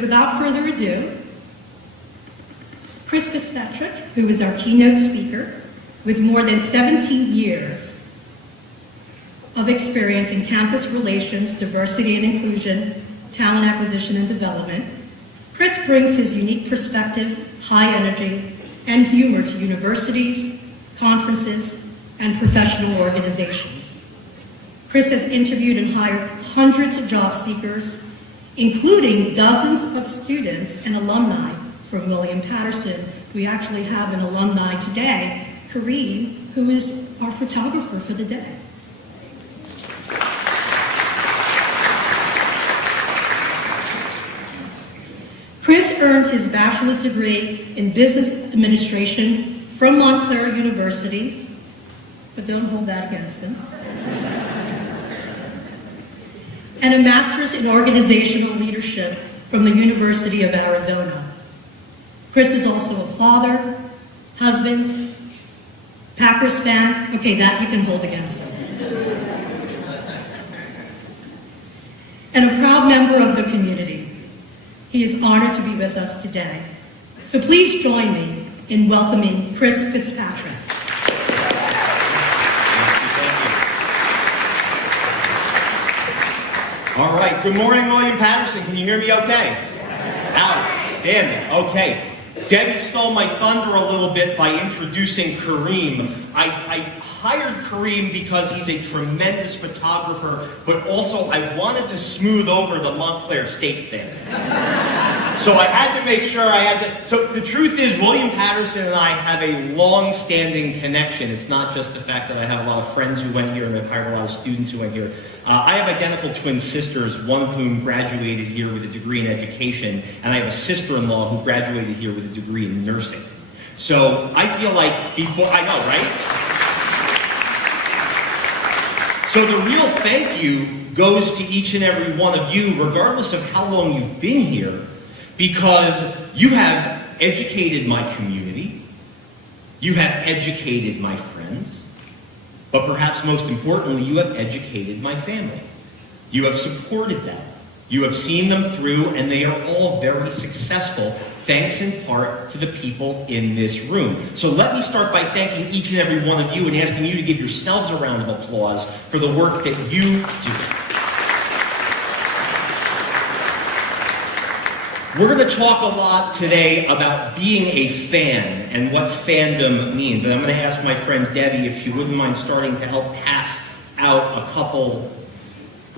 So without further ado, Chris Fitzpatrick, who is our keynote speaker, with more than 17 years of experience in campus relations, diversity and inclusion, talent acquisition and development. Chris brings his unique perspective, high energy, and humor to universities, conferences, and professional organizations. Chris has interviewed and hired hundreds of job seekers, including dozens of students and alumni from William Paterson. We actually have an alumni today, Kareem, who is our photographer for the day. Chris earned his bachelor's degree in business administration from Montclair University, but don't hold that against him, and a master's in organizational leadership from the University of Arizona. Chris is also a father, husband, Packers fan. Okay, that you can hold against him. And a proud member of the community. He is honored to be with us today. So please join me in welcoming Chris Fitzpatrick. All right, good morning, William Paterson. Can you hear me okay? Outstanding, okay. Debbie stole my thunder a little bit by introducing Kareem. I hired Kareem because he's a tremendous photographer, but also I wanted to smooth over the Montclair State thing. So I had to make sure I had to. So the truth is, William Paterson and I have a long-standing connection. It's not just the fact that I have a lot of friends who went here and I've hired a lot of students who went here. I have identical twin sisters, one of whom graduated here with a degree in education, and I have a sister-in-law who graduated here with a degree in nursing. So I feel like before, I know, right? So the real thank you goes to each and every one of you, regardless of how long you've been here, because you have educated my community, you have educated my friends, but perhaps most importantly, you have educated my family. You have supported them. You have seen them through, and they are all very successful, thanks in part to the people in this room. So let me start by thanking each and every one of you and asking you to give yourselves a round of applause for the work that you do. We're going to talk a lot today about being a fan and what fandom means. And I'm going to ask my friend Debbie if she wouldn't mind starting to help pass out a couple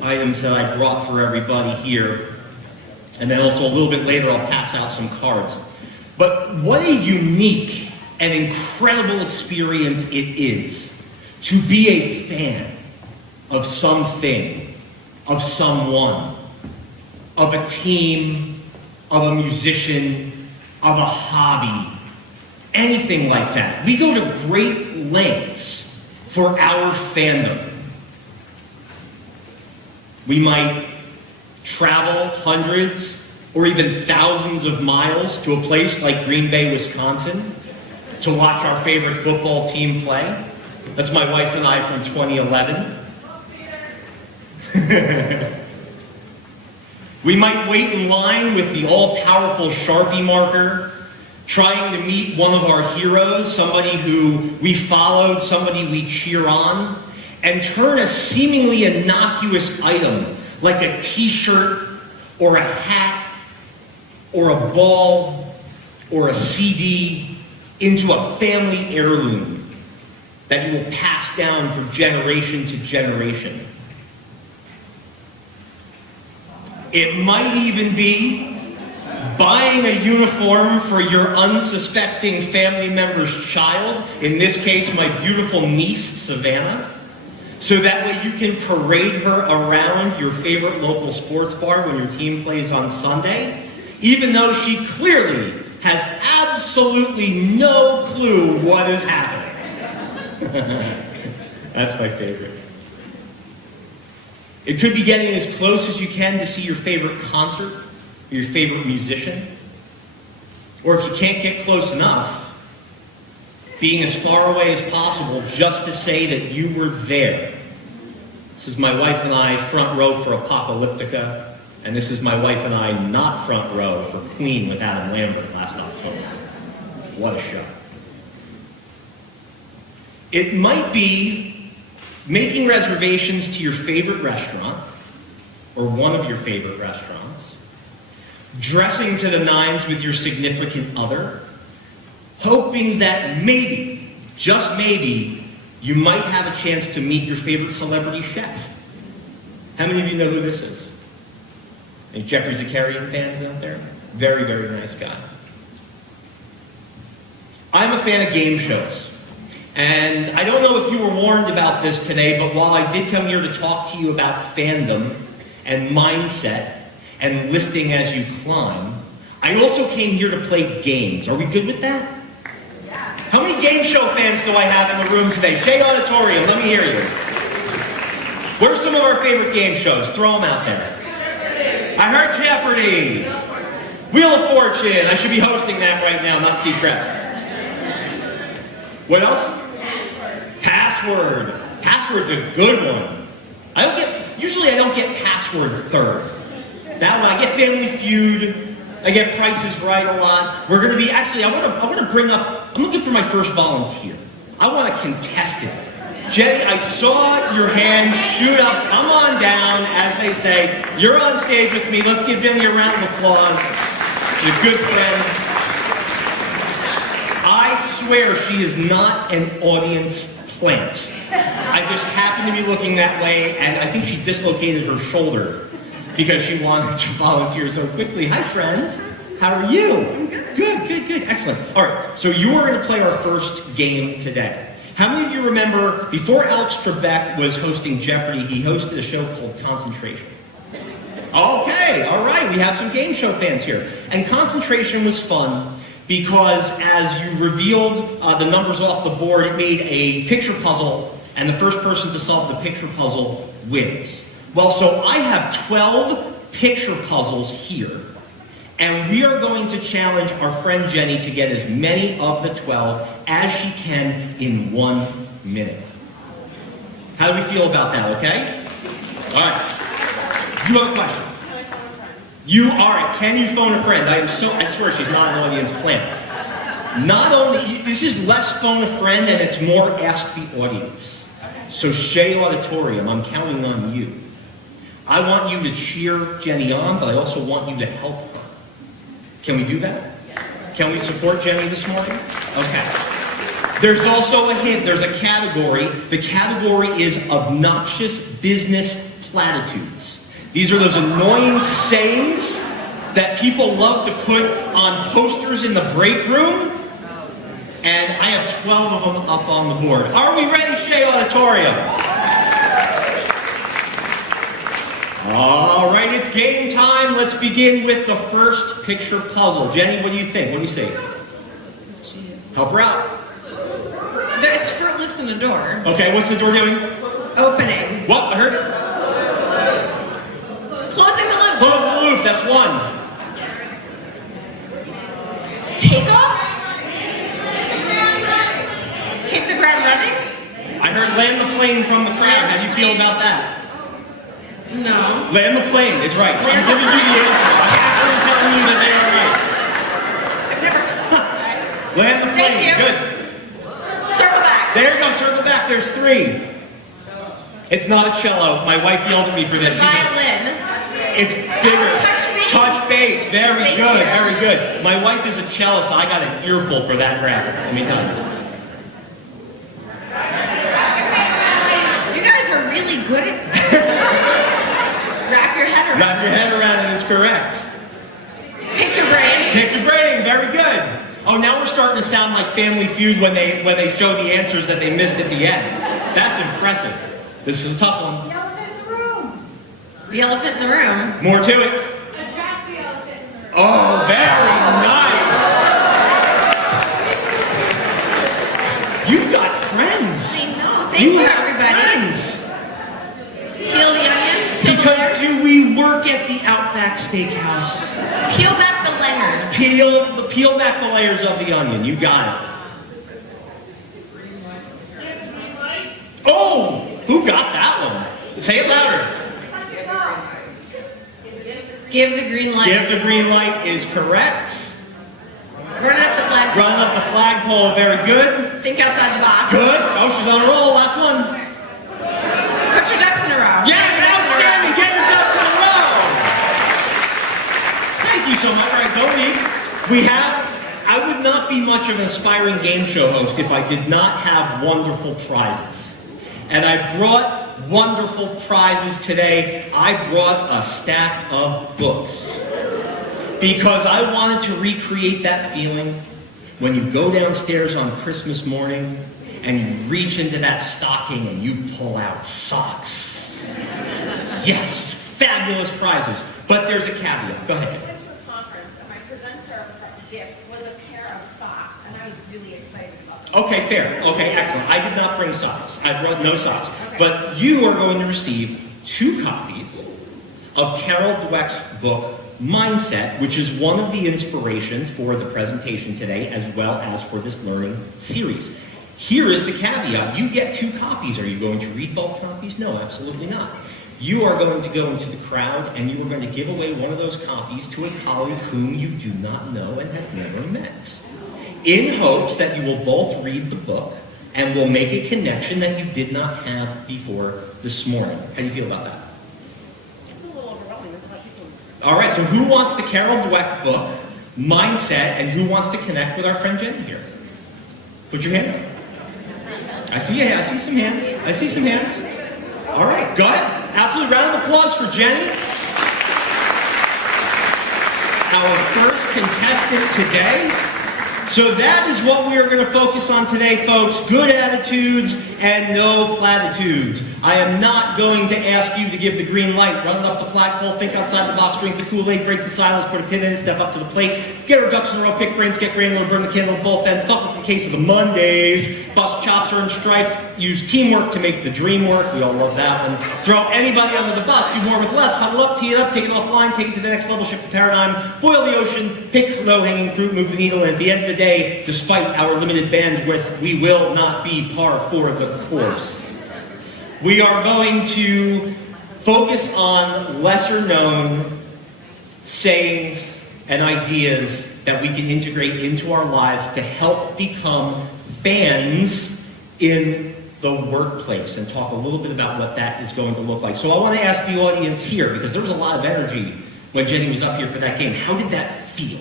items that I brought for everybody here. And then also a little bit later I'll pass out some cards. But what a unique and incredible experience it is to be a fan of something, of someone, of a team, of a musician, of a hobby, anything like that. We go to great lengths for our fandom. We might travel hundreds or even thousands of miles to a place like Green Bay, Wisconsin, to watch our favorite football team play. That's my wife and I from 2011. We might wait in line with the all-powerful Sharpie marker, trying to meet one of our heroes, somebody who we followed, somebody we cheer on, and turn a seemingly innocuous item, like a t-shirt, or a hat, or a ball, or a CD, into a family heirloom that you will pass down from generation to generation. It might even be buying a uniform for your unsuspecting family member's child, in this case, my beautiful niece, Savannah, so that way you can parade her around your favorite local sports bar when your team plays on Sunday, even though she clearly has absolutely no clue what is happening. That's my favorite. It could be getting as close as you can to see your favorite concert, or your favorite musician. Or if you can't get close enough, being as far away as possible just to say that you were there. This is my wife and I, front row for Apocalyptica. And this is my wife and I, not front row, for Queen with Adam Lambert last October. What a show. It might be making reservations to your favorite restaurant, or one of your favorite restaurants, dressing to the nines with your significant other, hoping that maybe, just maybe, you might have a chance to meet your favorite celebrity chef. How many of you know who this is? Any Jeffrey Zakarian fans out there? Very, very nice guy. I'm a fan of game shows. And I don't know if you were warned about this today, but while I did come here to talk to you about fandom and mindset and lifting as you climb, I also came here to play games. Are we good with that? Yeah. How many game show fans do I have in the room today? Shea Auditorium, let me hear you. What are some of our favorite game shows? Throw them out there. I heard Jeopardy! Wheel of Fortune! I should be hosting that right now, not Seacrest. What else? Password. Password's a good one. Usually I don't get Password third. That one, I get Family Feud, I get Price is Right a lot. We're going to be, actually, I want to bring up, I'm looking for my first volunteer. I want a contestant. Jenny, I saw your hand shoot up. Come on down, as they say. You're on stage with me. Let's give Jenny a round of applause. She's a good friend. I swear she is not an audience plant. I just happen to be looking that way, and I think she dislocated her shoulder because she wanted to volunteer so quickly. Hi, friend. How are you? Good. Excellent. All right, so you are going to play our first game today. How many of you remember, before Alex Trebek was hosting Jeopardy, he hosted a show called Concentration? Okay, all right, we have some game show fans here. And Concentration was fun because as you revealed the numbers off the board, it made a picture puzzle, and the first person to solve the picture puzzle wins. Well, so I have 12 picture puzzles here, and we are going to challenge our friend Jenny to get as many of the 12 as she can in 1 minute. How do we feel about that, okay? All right. You have a question? You are. Can you phone a friend? I swear she's not an audience plant. Not only, this is less phone a friend and it's more ask the audience. So Shea Auditorium, I'm counting on you. I want you to cheer Jenny on, but I also want you to help her. Can we do that? Can we support Jenny this morning? Okay. There's also a hint. There's a category. The category is obnoxious business platitudes. These are those annoying sayings that people love to put on posters in the break room. And I have 12 of them up on the board. Are we ready, Shea Auditorium? All right, it's game time. Let's begin with the first picture puzzle. Jenny, what do you think? What do you say? Jeez. Help her out. It's Fruit Loops in the door. Okay, what's the door doing? Opening. What? I heard it. Closing the loop. Close the loop. That's one. Take off. Hit the ground running. I heard land the plane from the crowd. How do you feel about that? No. Land the plane is right. I'm giving you the answer. I'm actually telling you that they are right. I've never heard that. Land the plane. Thank you. Good. Circle back. There you go. Circle back. There's 3. It's not a cello. My wife yelled at me for this. The violin. It's bigger. Touch bass. Very Thank good. you. Very good. My wife is a cellist, so I got an earful for that rap. Let me tell you. You guys are really good at this. Wrap your head around. Wrap your head around it is correct. Pick your brain. Pick your brain. Very good. Oh, now we're starting to sound like Family Feud when they show the answers that they missed at the end. That's impressive. This is a tough one. The elephant in the room. The elephant in the room. More to it. Address the elephant in the room. Oh, very nice. You've got friends. I know. Thank you, everybody. Friends. Peel the onion. Peel the Because layers. do we work at the Outback Steakhouse? Peel back the layers. Peel back the layers of the onion. You got it. Oh, who got that one? Say it louder. Give the green light. Give the green light is correct. Running up the flag. Running up the flagpole, very good. Think outside the box. Good. Oh, she's on a roll. Last one. Put your ducks in a row. Yes, Put your ducks in a row. outstanding. Get yourself to the row. Thank you so much. All right, I would not be much of an aspiring game show host if I did not have wonderful prizes. And I brought wonderful prizes today. I brought a stack of books. Because I wanted to recreate that feeling when you go downstairs on Christmas morning and you reach into that stocking and you pull out socks. Yes, fabulous prizes. But there's a caveat. Go ahead. I went to a conference and my presenter gift was a pair of socks, and I was really excited about them. Okay, fair. Okay, excellent. I did not bring socks. I brought no socks. Okay. But you are going to receive 2 copies of Carol Dweck's book, Mindset, which is one of the inspirations for the presentation today, as well as for this learning series. Here is the caveat. You get 2 copies. Are you going to read both copies? No, absolutely not. You are going to go into the crowd and you are going to give away one of those copies to a colleague whom you do not know and have never met, in hopes that you will both read the book and will make a connection that you did not have before this morning. How do you feel about that? It's a little overwhelming. There's a lot of people. All right, so who wants the Carol Dweck book, Mindset, and who wants to connect with our friend Jenny here? Put your hand up. I see you. I see some hands. I see some hands. All right, go ahead. Absolute round of applause for Jenny. Our first contestant today. So that is what we are going to focus on today, folks. Good attitudes and no platitudes. I am not going to ask you to give the green light, run up the flagpole, think outside the box, drink the Kool-Aid, break the silence, put a pin in it, step up to the plate, get our ducks in a row, pick brains, get granular, burn the candle at both ends, something for case of the Mondays, bust chops, earn stripes, use teamwork to make the dream work. We all love that one. Throw anybody under the bus, do more with less, huddle up, tee it up, take it offline, take it to the next level, shift the paradigm, boil the ocean, pick low-hanging fruit, move the needle, and at the end of the day, despite our limited bandwidth, we will not be par for the course. We are going to focus on lesser-known sayings and ideas that we can integrate into our lives to help become fans in the workplace and talk a little bit about what that is going to look like. So I want to ask the audience here, because there was a lot of energy when Jenny was up here for that game. How did that feel?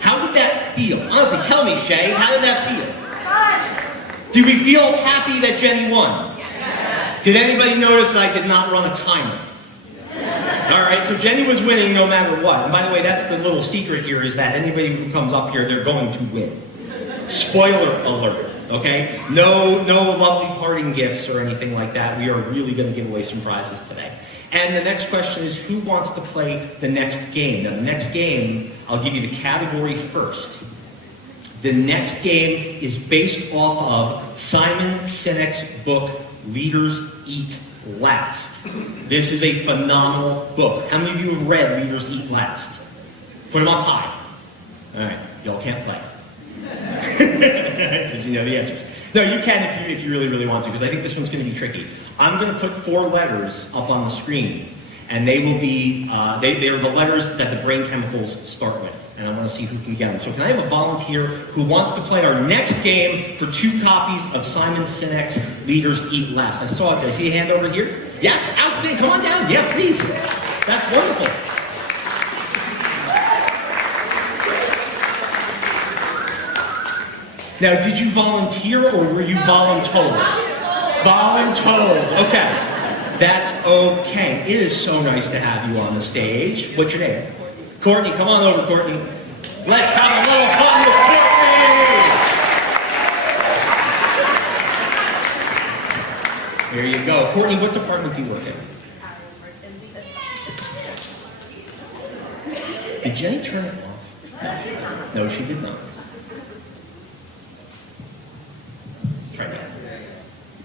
How did that feel? Honestly, tell me, Shea, how did that feel? Did we feel happy that Jenny won? Yes. Did anybody notice that I did not run a timer? All right, so Jenny was winning no matter what. And by the way, that's the little secret here, is that anybody who comes up here, they're going to win. Spoiler alert, okay? No lovely parting gifts or anything like that. We are really going to give away some prizes today. And the next question is, who wants to play the next game? Now, the next game, I'll give you the category first. The next game is based off of Simon Sinek's book, Leaders Eat Last. This is a phenomenal book. How many of you have read Leaders Eat Last? Put them up high. All right, y'all can't play. Because you know the answers. No, you can if you really, really want to, because I think this one's going to be tricky. I'm going to put 4 letters up on the screen, and they will be, they are the letters that the brain chemicals start with, and I want to see who can get them. So can I have a volunteer who wants to play our next game for 2 copies of Simon Sinek's Leaders Eat Last? I saw it. Did I see a hand over here? Yes, outstanding. Come on down. Yeah, please. That's wonderful. Now, did you volunteer or were you voluntold? Voluntold. Okay. That's okay. It is so nice to have you on the stage. What's your name? Courtney. Come on over, Courtney. Let's have a little fun with Courtney. There you go. Courtney, what department do you work in? Did Jenny turn it off? No, she did not. Try that.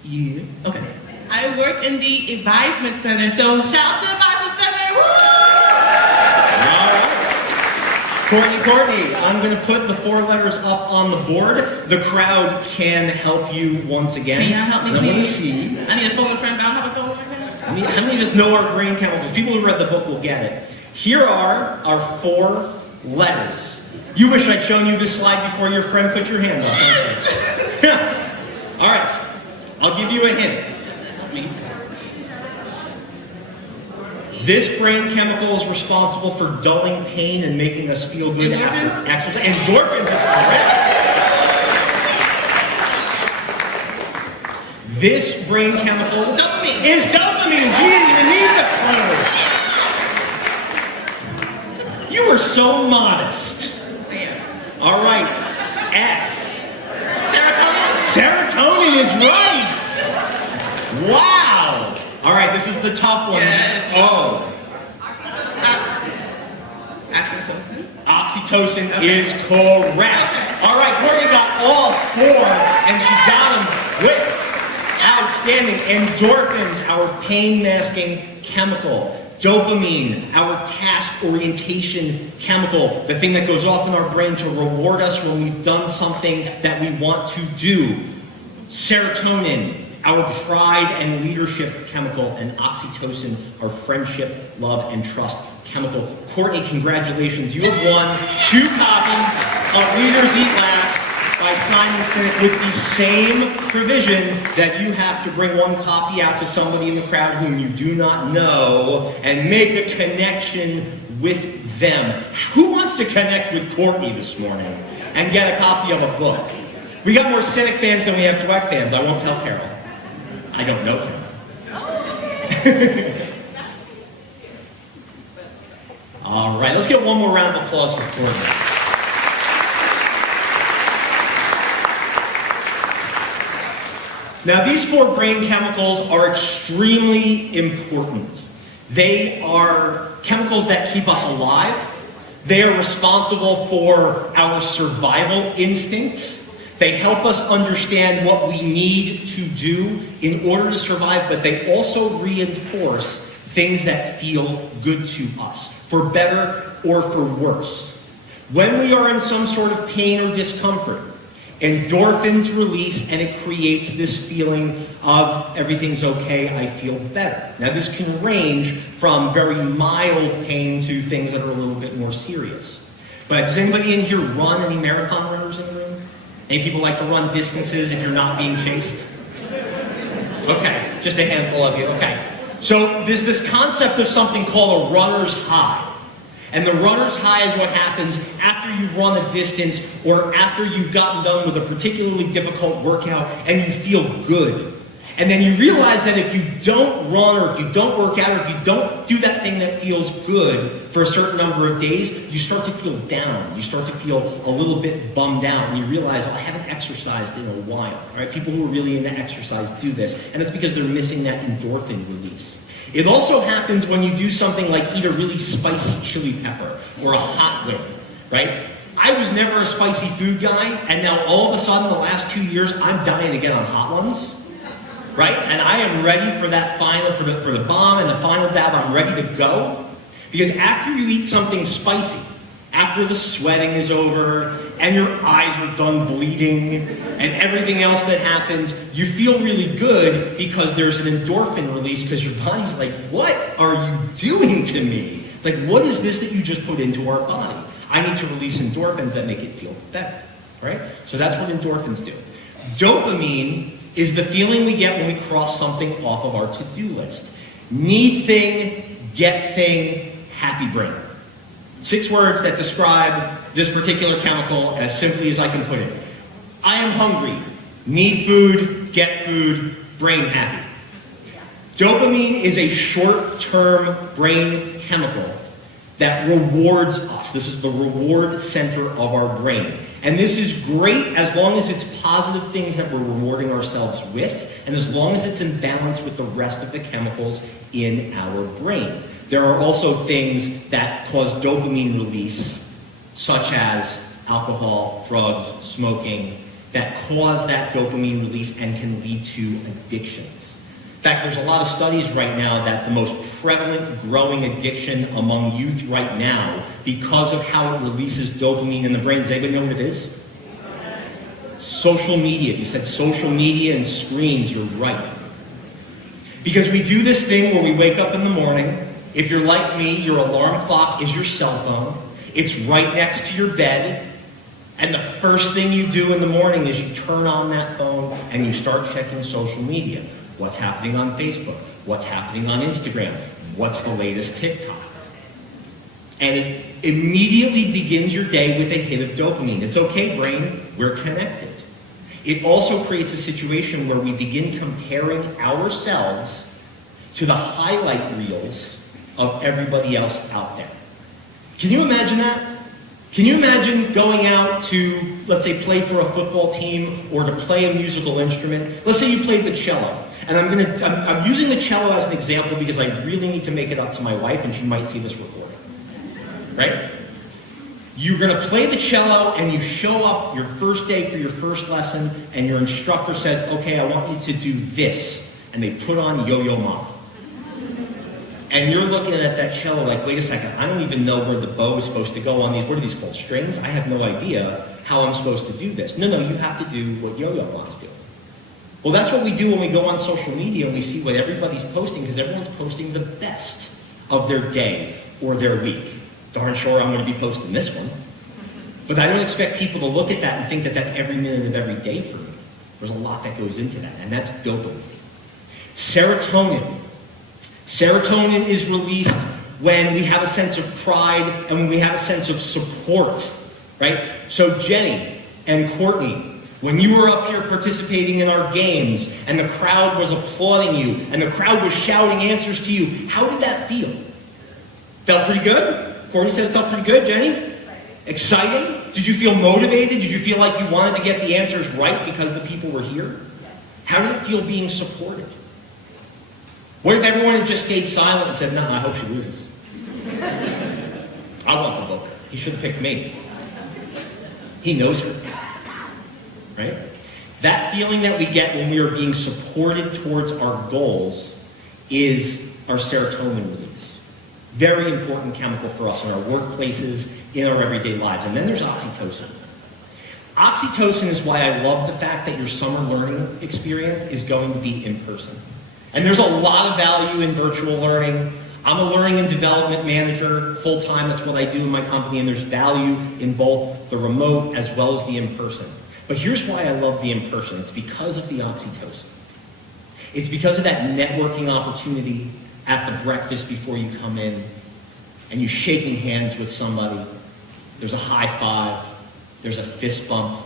Yeah. Okay. I work in the advisement center, so shout out to the advisement center! Woo! All right. Courtney, I'm going to put the 4 letters up on the board. The crowd can help you once again. Can y'all help me, I'm going to please? see. I need a phone with a friend. I don't have a phone right now. How many of us know our brain chemicals? People who read the book will get it. Here are our 4 letters. You wish I'd shown you this slide before your friend put your hand up. All right, I'll give you a hint. This brain chemical is responsible for dulling pain and making us feel good after exercise. Endorphins is correct. This brain chemical is dopamine. You didn't even need the clue. You are so modest. All right. S. Serotonin is right. Wow. All right, this is the tough one. Yes. Oh. Oxytocin. Oxytocin is correct. All right, Courtney got all 4, and she got them with outstanding. Endorphins, our pain-masking chemical. Dopamine, our task orientation chemical, the thing that goes off in our brain to reward us when we've done something that we want to do. Serotonin, our pride and leadership chemical, and oxytocin, our friendship, love, and trust chemical. Courtney, congratulations. You have won 2 copies of Leaders Eat Last by Simon Sinek with the same provision that you have to bring 1 copy out to somebody in the crowd whom you do not know and make a connection with them. Who wants to connect with Courtney this morning and get a copy of a book? We got more Sinek fans than we have Dweck fans. I won't tell Carol. I don't know Carol. All right, let's get one more round of applause for Courtney. Now, these 4 brain chemicals are extremely important. They are chemicals that keep us alive. They are responsible for our survival instincts. They help us understand what we need to do in order to survive, but they also reinforce things that feel good to us, for better or for worse. When we are in some sort of pain or discomfort, endorphins release and it creates this feeling of everything's okay, I feel better. Now this can range from very mild pain to things that are a little bit more serious. But does anybody in here run? Any marathon runners in the room? Any people like to run distances if you're not being chased? Okay, just a handful of you, okay. So there's this concept of something called a runner's high. And the runner's high is what happens after you've run a distance or after you've gotten done with a particularly difficult workout and you feel good. And then you realize that if you don't run or if you don't work out or if you don't do that thing that feels good for a certain number of days, you start to feel down. You start to feel a little bit bummed out and you realize, oh, I haven't exercised in a while. All right? People who are really into exercise do this. And it's because they're missing that endorphin release. It also happens when you do something like eat a really spicy chili pepper or a hot wing, right? I was never a spicy food guy, and now all of a sudden, the last 2 years, I'm dying to get on hot ones, right? And I am ready for that final, for the bomb and the final dab. I'm ready to go. Because after you eat something spicy, after the sweating is over, and your eyes are done bleeding, and everything else that happens, you feel really good because there's an endorphin release because your body's like, what are you doing to me? Like, what is this that you just put into our body? I need to release endorphins that make it feel better, right? So that's what endorphins do. Dopamine is the feeling we get when we cross something off of our to-do list. Need thing, get thing, happy brain. 6 words that describe this particular chemical as simply as I can put it. I am hungry, need food, get food, brain happy. Dopamine is a short-term brain chemical that rewards us. This is the reward center of our brain. And this is great as long as it's positive things that we're rewarding ourselves with, and as long as it's in balance with the rest of the chemicals in our brain. There are also things that cause dopamine release, such as alcohol, drugs, smoking, that cause that dopamine release and can lead to addictions. In fact, there's a lot of studies right now that the most prevalent growing addiction among youth right now, because of how it releases dopamine in the brain, does anybody know what it is? Social media. If you said social media and screens, you're right. Because we do this thing where we wake up in the morning. If you're like me, your alarm clock is your cell phone. It's right next to your bed. And the first thing you do in the morning is you turn on that phone and you start checking social media. What's happening on Facebook? What's happening on Instagram? What's the latest TikTok? And it immediately begins your day with a hit of dopamine. It's okay, brain, we're connected. It also creates a situation where we begin comparing ourselves to the highlight reels of everybody else out there. Can you imagine that? Can you imagine going out to, let's say, play for a football team or to play a musical instrument? Let's say you played the cello. And I'm using the cello as an example because I really need to make it up to my wife and she might see this recording. Right? You're going to play the cello and you show up your first day for your first lesson and your instructor says, okay, I want you to do this. And they put on Yo-Yo Ma. And you're looking at that cello like, wait a second, I don't even know where the bow is supposed to go on these, what are these called, strings? I have no idea how I'm supposed to do this. No, you have to do what Yo-Yo Ma's doing. Well, that's what we do when we go on social media and we see what everybody's posting because everyone's posting the best of their day or their week. Darn sure I'm going to be posting this one. But I don't expect people to look at that and think that that's every minute of every day for me. There's a lot that goes into that, and that's dopamine. Serotonin. Serotonin is released when we have a sense of pride and when we have a sense of support, right? So Jenny and Courtney, when you were up here participating in our games and the crowd was applauding you and the crowd was shouting answers to you, how did that feel? Felt pretty good? Courtney said it felt pretty good. Jenny? Exciting? Did you feel motivated? Did you feel like you wanted to get the answers right because the people were here? How did it feel being supported? What if everyone had just stayed silent and said, no, I hope she loses? I want the book. He should have picked me. He knows her. Right? That feeling that we get when we are being supported towards our goals is our serotonin release. Very important chemical for us in our workplaces, in our everyday lives. And then there's oxytocin. Oxytocin is why I love the fact that your summer learning experience is going to be in person. And there's a lot of value in virtual learning. I'm a learning and development manager full-time. That's what I do in my company. And there's value in both the remote as well as the in-person. But here's why I love the in-person. It's because of the oxytocin. It's because of that networking opportunity at the breakfast before you come in, and you're shaking hands with somebody. There's a high five. There's a fist bump.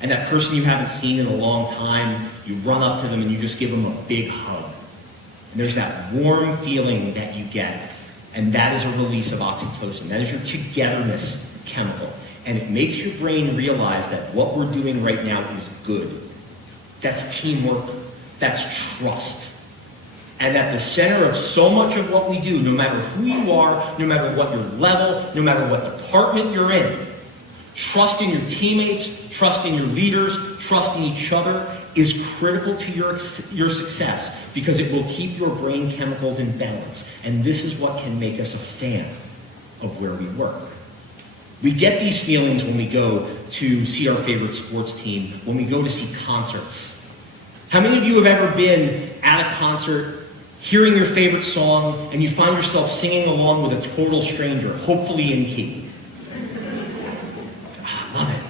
And that person you haven't seen in a long time, you run up to them and you just give them a big hug. And there's that warm feeling that you get, and that is a release of oxytocin. That is your togetherness chemical. And it makes your brain realize that what we're doing right now is good. That's teamwork. That's trust. And at the center of so much of what we do, no matter who you are, no matter what your level, no matter what department you're in, trust in your teammates, trust in your leaders, trust in each other is critical to your success because it will keep your brain chemicals in balance. And this is what can make us a fan of where we work. We get these feelings when we go to see our favorite sports team, when we go to see concerts. How many of you have ever been at a concert, hearing your favorite song, and you find yourself singing along with a total stranger, hopefully in key? Love it.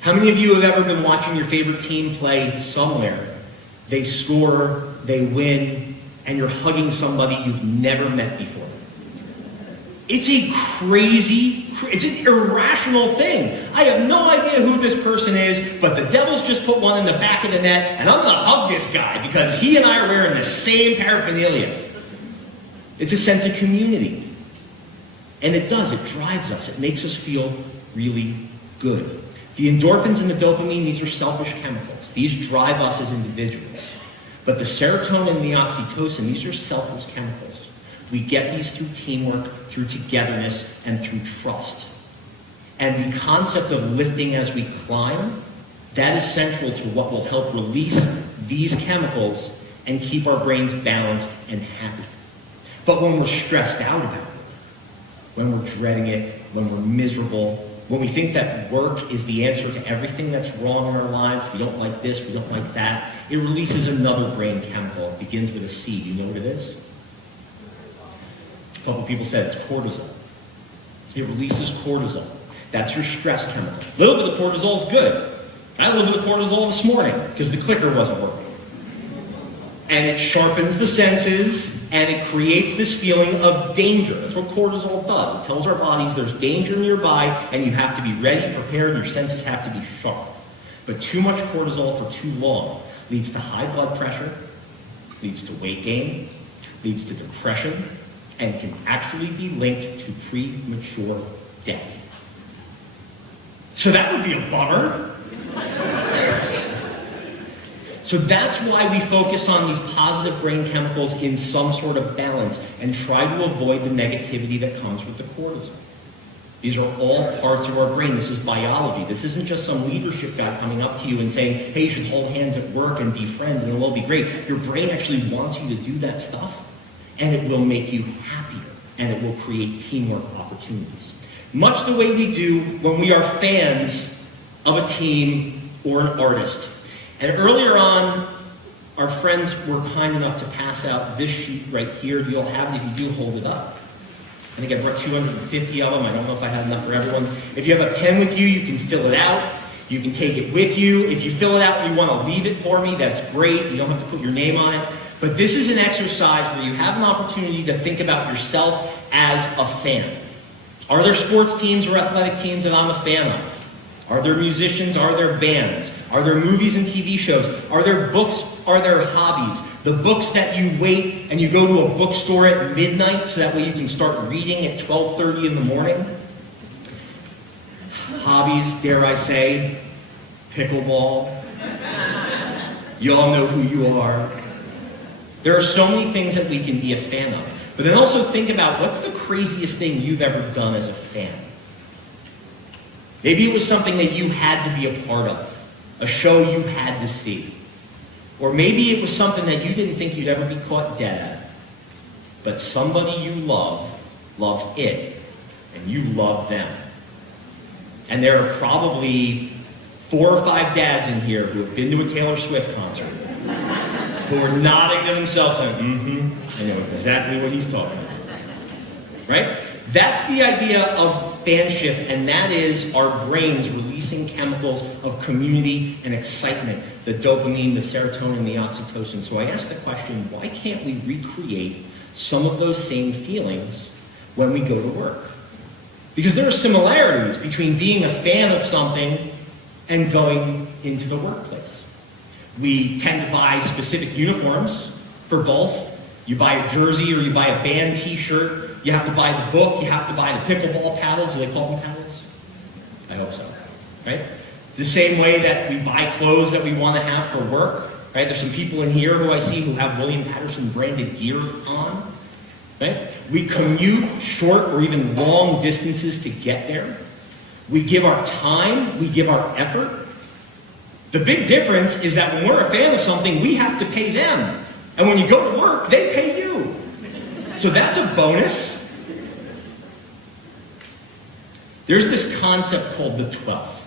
How many of you have ever been watching your favorite team play somewhere? They score, they win, and you're hugging somebody you've never met before. It's a crazy, it's an irrational thing. I have no idea who this person is, but the Devils just put one in the back of the net, and I'm going to hug this guy because he and I are wearing the same paraphernalia. It's a sense of community. And it does, it drives us. It makes us feel really good. The endorphins and the dopamine, these are selfish chemicals. These drive us as individuals. But the serotonin and the oxytocin, these are selfless chemicals. We get these through teamwork, through togetherness, and through trust. And the concept of lifting as we climb, that is central to what will help release these chemicals and keep our brains balanced and happy. But when we're stressed out about it, when we're dreading it, when we're miserable, when we think that work is the answer to everything that's wrong in our lives, we don't like this, we don't like that, it releases another brain chemical. It begins with a C. Do you know what it is? A couple people said it's cortisol. It releases cortisol. That's your stress chemical. A little bit of cortisol is good. I had a little bit of cortisol this morning because the clicker wasn't working. And it sharpens the senses, and it creates this feeling of danger. That's what cortisol does. It tells our bodies there's danger nearby, and you have to be ready, prepared, and your senses have to be sharp. But too much cortisol for too long leads to high blood pressure, leads to weight gain, leads to depression, and can actually be linked to premature death. So that would be a bummer. So that's why we focus on these positive brain chemicals in some sort of balance and try to avoid the negativity that comes with the cortisol. These are all parts of our brain. This is biology. This isn't just some leadership guy coming up to you and saying, hey, you should hold hands at work and be friends and it'll all be great. Your brain actually wants you to do that stuff, and it will make you happier, and it will create teamwork opportunities. Much the way we do when we are fans of a team or an artist. And earlier on, our friends were kind enough to pass out this sheet right here. You'll have it. If you do, hold it up. I think I brought 250 of them. I don't know if I have enough for everyone. If you have a pen with you, you can fill it out. You can take it with you. If you fill it out and you want to leave it for me, that's great. You don't have to put your name on it. But this is an exercise where you have an opportunity to think about yourself as a fan. Are there sports teams or athletic teams that I'm a fan of? Are there musicians? Are there bands? Are there movies and TV shows? Are there books? Are there hobbies? The books that you wait and you go to a bookstore at midnight so that way you can start reading at 12:30 in the morning? Hobbies, dare I say, pickleball. You all know who you are. There are so many things that we can be a fan of. But then also think about what's the craziest thing you've ever done as a fan. Maybe it was something that you had to be a part of, a show you had to see. Or maybe it was something that you didn't think you'd ever be caught dead at. But somebody you love loves it, and you love them. And there are probably 4 or 5 dads in here who have been to a Taylor Swift concert, who are nodding to themselves saying, I know exactly what he's talking about. Right? That's the idea of fanship, and that is our brains releasing chemicals of community and excitement, the dopamine, the serotonin, the oxytocin. So I ask the question, why can't we recreate some of those same feelings when we go to work? Because there are similarities between being a fan of something and going into the workplace. We tend to buy specific uniforms for both. You buy a jersey or you buy a band t-shirt. You have to buy the book. You have to buy the pickleball paddles. Do they call them paddles? I hope so. Right? The same way that we buy clothes that we want to have for work. Right? There's some people in here who I see who have William Paterson branded gear on. Right? We commute short or even long distances to get there. We give our time. We give our effort. The big difference is that when we're a fan of something, we have to pay them. And when you go to work, they pay you. So that's a bonus. There's this concept called the 12th.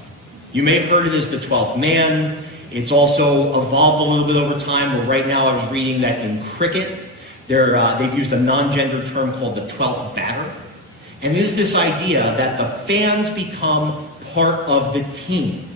You may have heard it as the 12th man. It's also evolved a little bit over time, where right now I was reading that in cricket, they've used a non-gender term called the 12th batter. And it is this idea that the fans become part of the team.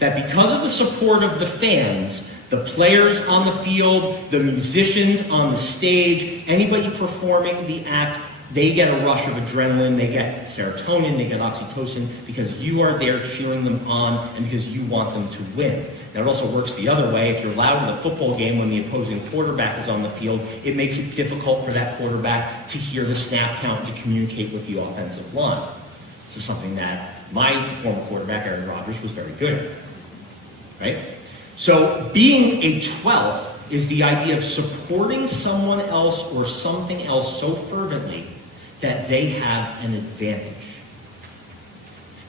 That because of the support of the fans, the players on the field, the musicians on the stage, anybody performing the act, they get a rush of adrenaline, they get serotonin, they get oxytocin, because you are there cheering them on and because you want them to win. Now, it also works the other way. If you're loud in a football game when the opposing quarterback is on the field, it makes it difficult for that quarterback to hear the snap count to communicate with the offensive line. This is something that my former quarterback, Aaron Rodgers, was very good at. Right? So being a 12th is the idea of supporting someone else or something else so fervently that they have an advantage.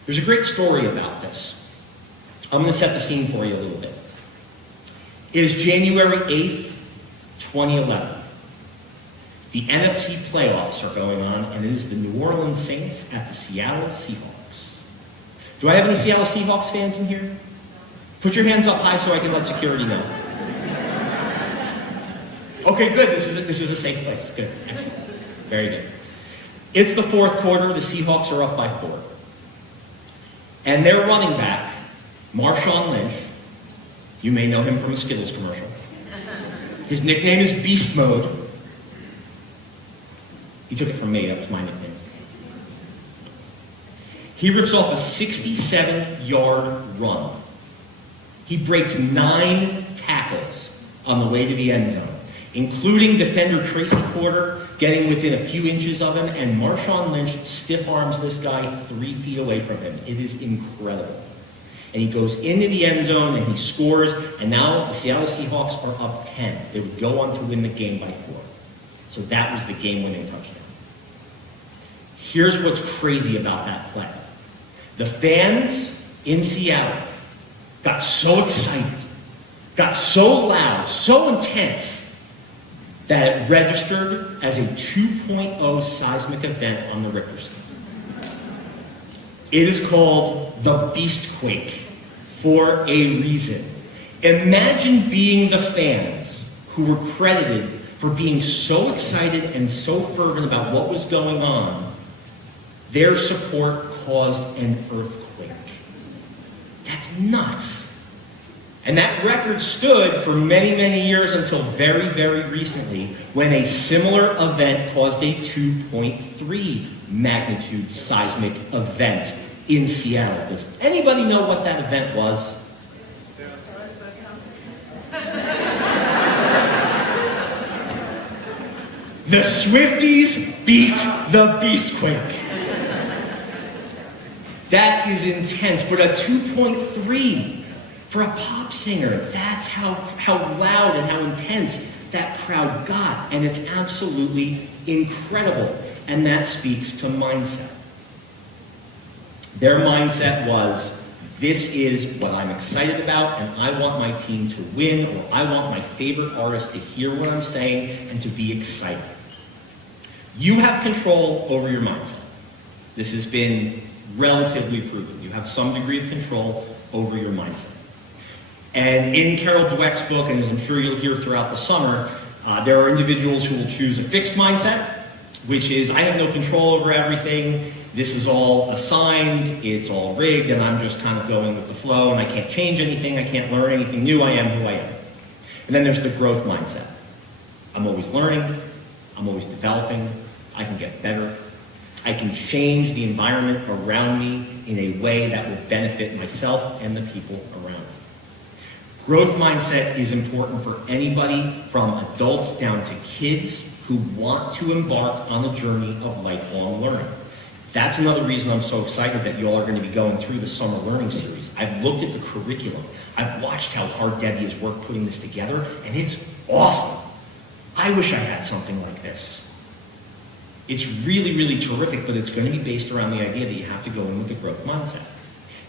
There's a great story about this. I'm going to set the scene for you a little bit. It is January 8th, 2011. The NFC playoffs are going on, and it is the New Orleans Saints at the Seattle Seahawks. Do I have any Seattle Seahawks fans in here? Put your hands up high so I can let security know. Okay, good. This is a safe place. Good. Excellent. Very good. It's the fourth quarter. The Seahawks are up by 4. And their running back, Marshawn Lynch, you may know him from a Skittles commercial. His nickname is Beast Mode. He took it from me. That was my nickname. He rips off a 67-yard run. He breaks 9 tackles on the way to the end zone, including defender Tracy Porter getting within a few inches of him, and Marshawn Lynch stiff arms this guy 3 feet away from him. It is incredible. And he goes into the end zone and he scores, and now the Seattle Seahawks are up 10. They would go on to win the game by 4. So that was the game-winning touchdown. Here's what's crazy about that play. The fans in Seattle got so excited, got so loud, so intense, that it registered as a 2.0 seismic event on the Richter scale. It is called the Beastquake for a reason. Imagine being the fans who were credited for being so excited and so fervent about what was going on. Their support caused an earthquake. That's nuts. And that record stood for many, many years until very, very recently, when a similar event caused a 2.3 magnitude seismic event in Seattle. Does anybody know what that event was? The Swifties beat the Beastquake. That is intense, but a 2.3 for a pop singer, that's how loud and how intense that crowd got, and it's absolutely incredible. And that speaks to mindset. Their mindset was, this is what I'm excited about, and I want my team to win, or I want my favorite artist to hear what I'm saying and to be excited. You have control over your mindset. This has been relatively proven. You have some degree of control over your mindset. And in Carol Dweck's book, and as I'm sure you'll hear throughout the summer, there are individuals who will choose a fixed mindset, which is, I have no control over everything, this is all assigned, it's all rigged, and I'm just kind of going with the flow, and I can't change anything, I can't learn anything new, I am who I am. And then there's the growth mindset. I'm always learning, I'm always developing, I can get better, I can change the environment around me in a way that will benefit myself and the people around me. Growth mindset is important for anybody from adults down to kids who want to embark on the journey of lifelong learning. That's another reason I'm so excited that you all are going to be going through the summer learning series. I've looked at the curriculum. I've watched how hard Debbie has worked putting this together, and it's awesome. I wish I had something like this. It's really, really terrific, but it's going to be based around the idea that you have to go in with the growth mindset.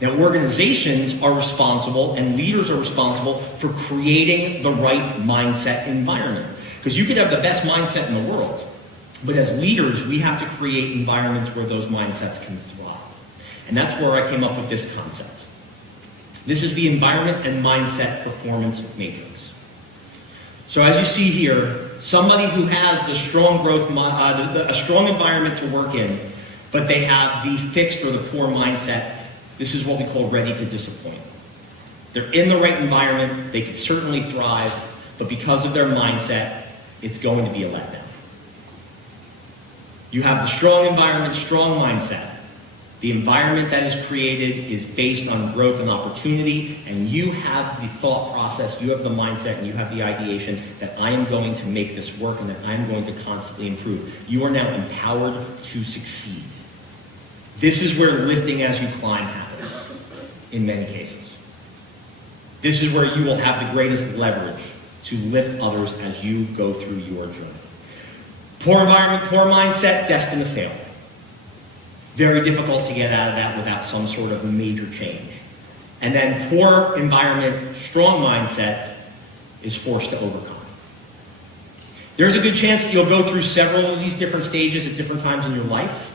Now, organizations are responsible and leaders are responsible for creating the right mindset environment. Because you could have the best mindset in the world, but as leaders, we have to create environments where those mindsets can thrive. And that's where I came up with this concept. This is the environment and mindset performance matrix. So as you see here, somebody who has the strong growth, a strong environment to work in, but they have the fixed or the poor mindset, this is what we call ready to disappoint. They're in the right environment, they could certainly thrive, but because of their mindset, it's going to be a letdown. You have the strong environment, strong mindset. The environment that is created is based on growth and opportunity, and you have the thought process, you have the mindset, and you have the ideation that I am going to make this work and that I am going to constantly improve. You are now empowered to succeed. This is where lifting as you climb happens, in many cases. This is where you will have the greatest leverage to lift others as you go through your journey. Poor environment, poor mindset, destined to fail. Very difficult to get out of that without some sort of major change. And then poor environment, strong mindset is forced to overcome. There's a good chance that you'll go through several of these different stages at different times in your life.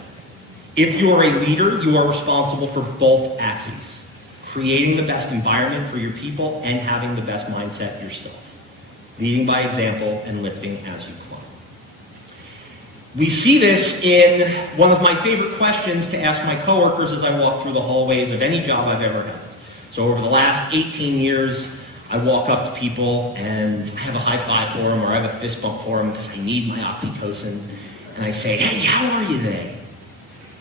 If you're a leader, you are responsible for both axes, creating the best environment for your people and having the best mindset yourself, leading by example and lifting as you climb. We see this in one of my favorite questions to ask my coworkers as I walk through the hallways of any job I've ever had. So over the last 18 years, I walk up to people and I have a high five for them or I have a fist bump for them because I need my oxytocin. And I say, hey, how are you today?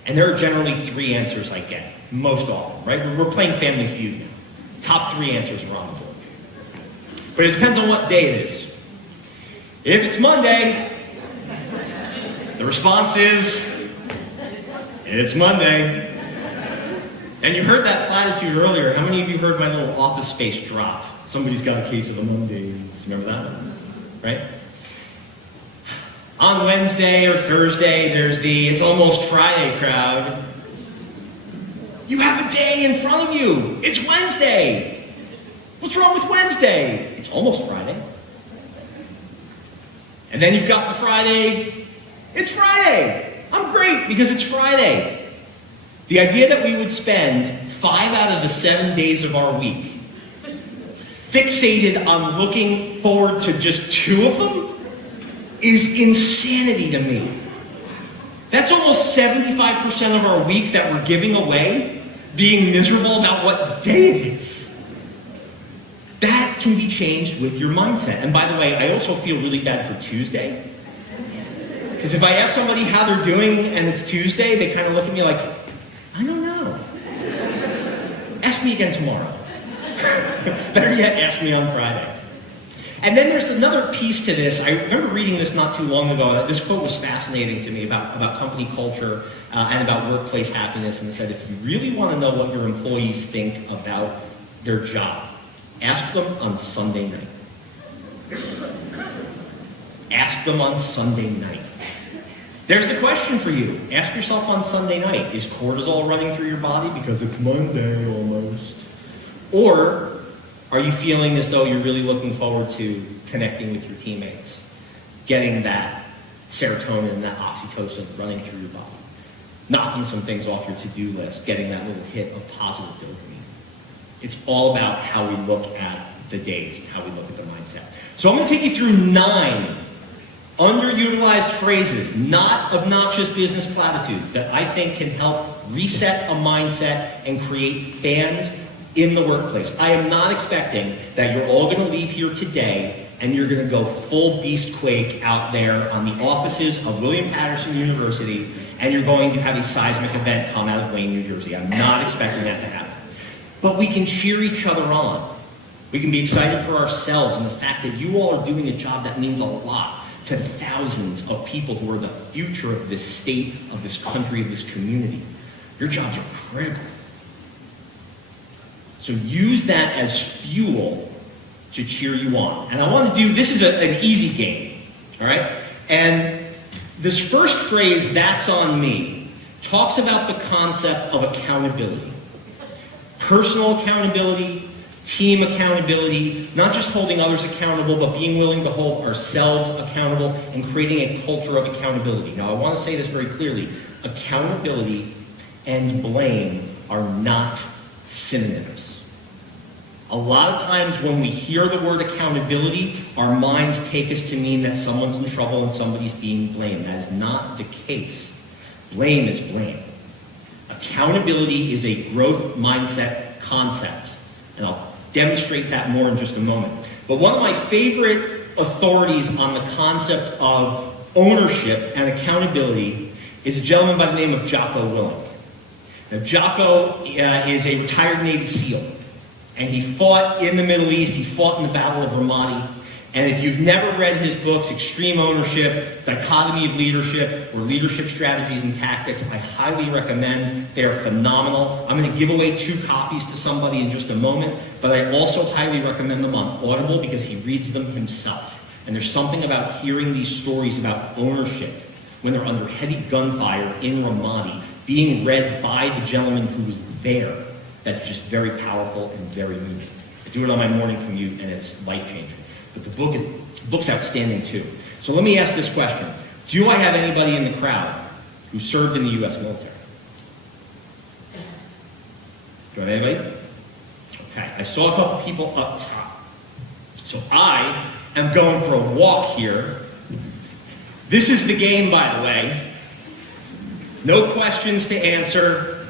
And there are generally 3 answers I get, most often, right? We're playing Family Feud now. Top 3 answers are on the board. But it depends on what day it is. If it's Monday, the response is, it's Monday. And you heard that platitude earlier. How many of you heard my little Office Space drop? Somebody's got a case of the Mondays. Remember that one? Right? On Wednesday or Thursday, there's the it's almost Friday crowd. You have a day in front of you. It's Wednesday. What's wrong with Wednesday? It's almost Friday. And then you've got the Friday. It's Friday. I'm great because it's Friday. The idea that we would spend 5 out of the 7 days of our week fixated on looking forward to just 2 of them is insanity to me. That's almost 75% of our week that we're giving away being miserable about what day it is. That can be changed with your mindset. And by the way, I also feel really bad for Tuesday. Because if I ask somebody how they're doing and it's Tuesday, they kind of look at me like, I don't know. Ask me again tomorrow. Better yet, ask me on Friday. And then there's another piece to this. I remember reading this not too long ago. This quote was fascinating to me about company culture and about workplace happiness. And it said, if you really want to know what your employees think about their job, ask them on Sunday night. Ask them on Sunday night. There's the question for you. Ask yourself on Sunday night, is cortisol running through your body because it's Monday almost? Or are you feeling as though you're really looking forward to connecting with your teammates, getting that serotonin and that oxytocin running through your body, knocking some things off your to-do list, getting that little hit of positive dopamine? It's all about how we look at the days, how we look at the mindset. So I'm going to take you through 9 underutilized phrases, not obnoxious business platitudes, that I think can help reset a mindset and create fans in the workplace. I am not expecting that you're all going to leave here today and you're going to go full beast quake out there on the offices of William Paterson University and you're going to have a seismic event come out of Wayne, New Jersey. I'm not expecting that to happen. But we can cheer each other on. We can be excited for ourselves and the fact that you all are doing a job that means a lot to thousands of people who are the future of this state, of this country, of this community. Your jobs are critical. So use that as fuel to cheer you on. And I want to do, this is an easy game, all right? And this first phrase, that's on me, talks about the concept of accountability. Personal accountability, team accountability, not just holding others accountable, but being willing to hold ourselves accountable and creating a culture of accountability. Now, I want to say this very clearly. Accountability and blame are not synonyms. A lot of times when we hear the word accountability, our minds take us to mean that someone's in trouble and somebody's being blamed. That is not the case. Blame is blame. Accountability is a growth mindset concept, and I'll demonstrate that more in just a moment. But one of my favorite authorities on the concept of ownership and accountability is a gentleman by the name of Jocko Willink. Now, Jocko is a retired Navy SEAL. And he fought in the Middle East, he fought in the Battle of Ramadi. And if you've never read his books, Extreme Ownership, Dichotomy of Leadership, or Leadership Strategies and Tactics, I highly recommend. They are phenomenal. I'm going to give away 2 copies to somebody in just a moment, but I also highly recommend them on Audible because he reads them himself. And there's something about hearing these stories about ownership when they're under heavy gunfire in Ramadi, being read by the gentleman who was there. That's just very powerful and very moving. I do it on my morning commute, and it's life-changing. But the book's outstanding, too. So let me ask this question. Do I have anybody in the crowd who served in the U.S. military? Do I have anybody? Okay, I saw a couple people up top. So I am going for a walk here. This is the game, by the way. No questions to answer.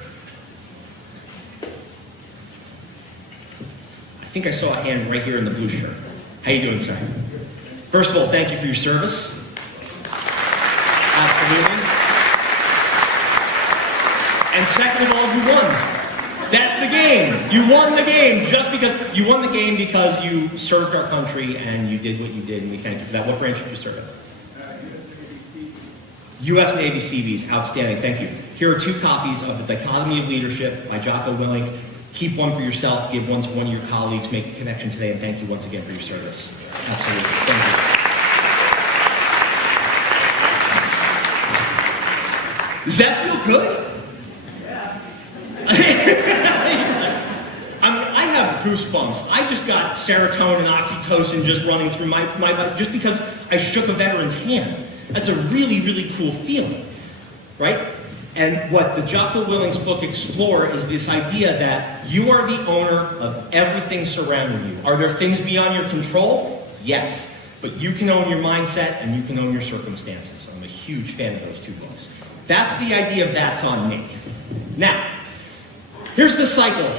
I think I saw a hand right here in the blue shirt. How you doing, sir? First of all, thank you for your service. Absolutely. And second of all, you won. That's the game. You won the game because you served our country and you did what you did, and we thank you for that. What branch did you serve in? U.S. Navy Seabees. Outstanding. Thank you. Here are 2 copies of The Dichotomy of Leadership by Jocko Willink. Keep one for yourself. Give one to one of your colleagues. Make a connection today, and thank you once again for your service. Absolutely. Thank you. Does that feel good? I mean, I have goosebumps. I just got serotonin and oxytocin just running through my body just because I shook a veteran's hand. That's a really, really cool feeling, right? And what the Jocko Willink's book explore is this idea that you are the owner of everything surrounding you. Are there things beyond your control? Yes. But you can own your mindset and you can own your circumstances. I'm a huge fan of those 2 books. That's the idea of That's on Me. Now, here's the cycle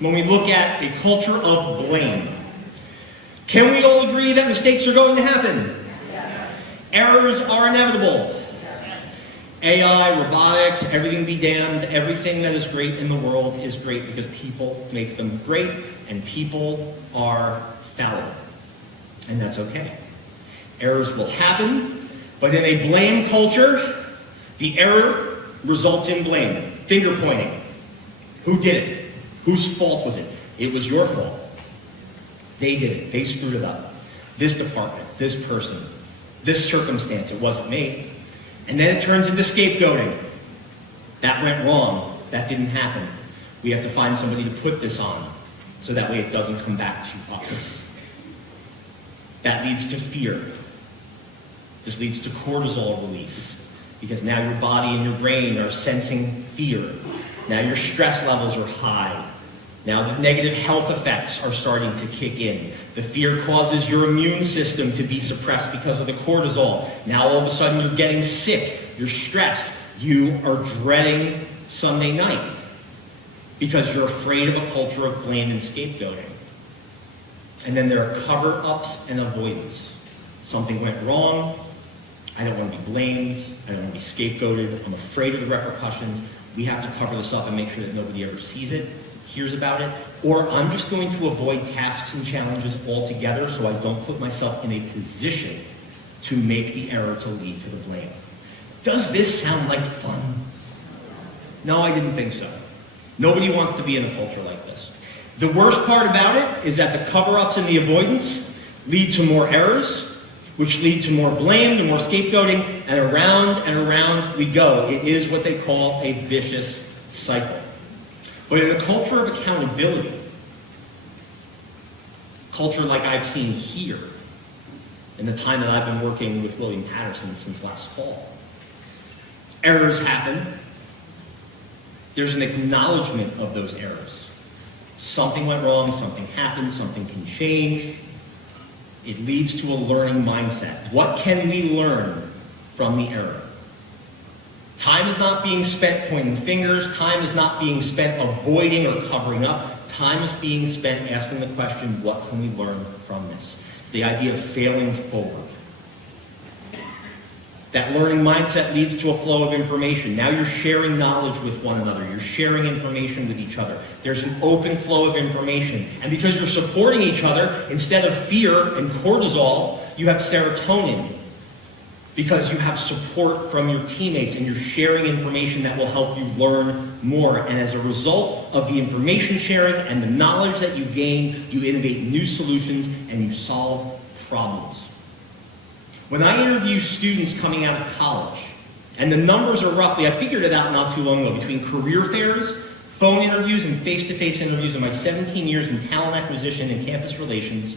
when we look at a culture of blame. Can we all agree that mistakes are going to happen? Yes. Errors are inevitable. Yes. AI, robotics, everything be damned, everything that is great in the world is great because people make them great, and people are fallible. And that's okay. Errors will happen, but in a blame culture, the error results in blame. Finger pointing. Who did it? Whose fault was it? It was your fault. They did it. They screwed it up. This department, this person, this circumstance, it wasn't me. And then it turns into scapegoating. That went wrong. That didn't happen. We have to find somebody to put this on so that way it doesn't come back to us. That leads to fear. This leads to cortisol release because now your body and your brain are sensing fear. Now your stress levels are high. Now the negative health effects are starting to kick in. The fear causes your immune system to be suppressed because of the cortisol. Now all of a sudden you're getting sick. You're stressed. You are dreading Sunday night because you're afraid of a culture of blame and scapegoating. And then there are cover-ups and avoidance. Something went wrong. I don't want to be blamed. I don't want to be scapegoated. I'm afraid of the repercussions. We have to cover this up and make sure that nobody ever sees it, hears about it, or I'm just going to avoid tasks and challenges altogether so I don't put myself in a position to make the error to lead to the blame. Does this sound like fun? No, I didn't think so. Nobody wants to be in a culture like this. The worst part about it is that the cover-ups and the avoidance lead to more errors, which lead to more blame, to more scapegoating, and around we go. It is what they call a vicious cycle. But in a culture of accountability, culture like I've seen here, in the time that I've been working with William Paterson since last fall, errors happen. There's an acknowledgement of those errors. Something went wrong, something happened, something can change. It leads to a learning mindset. What can we learn from the error? Time is not being spent pointing fingers. Time is not being spent avoiding or covering up. Time is being spent asking the question, what can we learn from this? The idea of failing forward. That learning mindset leads to a flow of information. Now you're sharing knowledge with one another. You're sharing information with each other. There's an open flow of information. And because you're supporting each other, instead of fear and cortisol, you have serotonin. Because you have support from your teammates and you're sharing information that will help you learn more. And as a result of the information sharing and the knowledge that you gain, you innovate new solutions and you solve problems. When I interview students coming out of college, and the numbers are roughly, I figured it out not too long ago, between career fairs, phone interviews, and face-to-face interviews in my 17 years in talent acquisition and campus relations,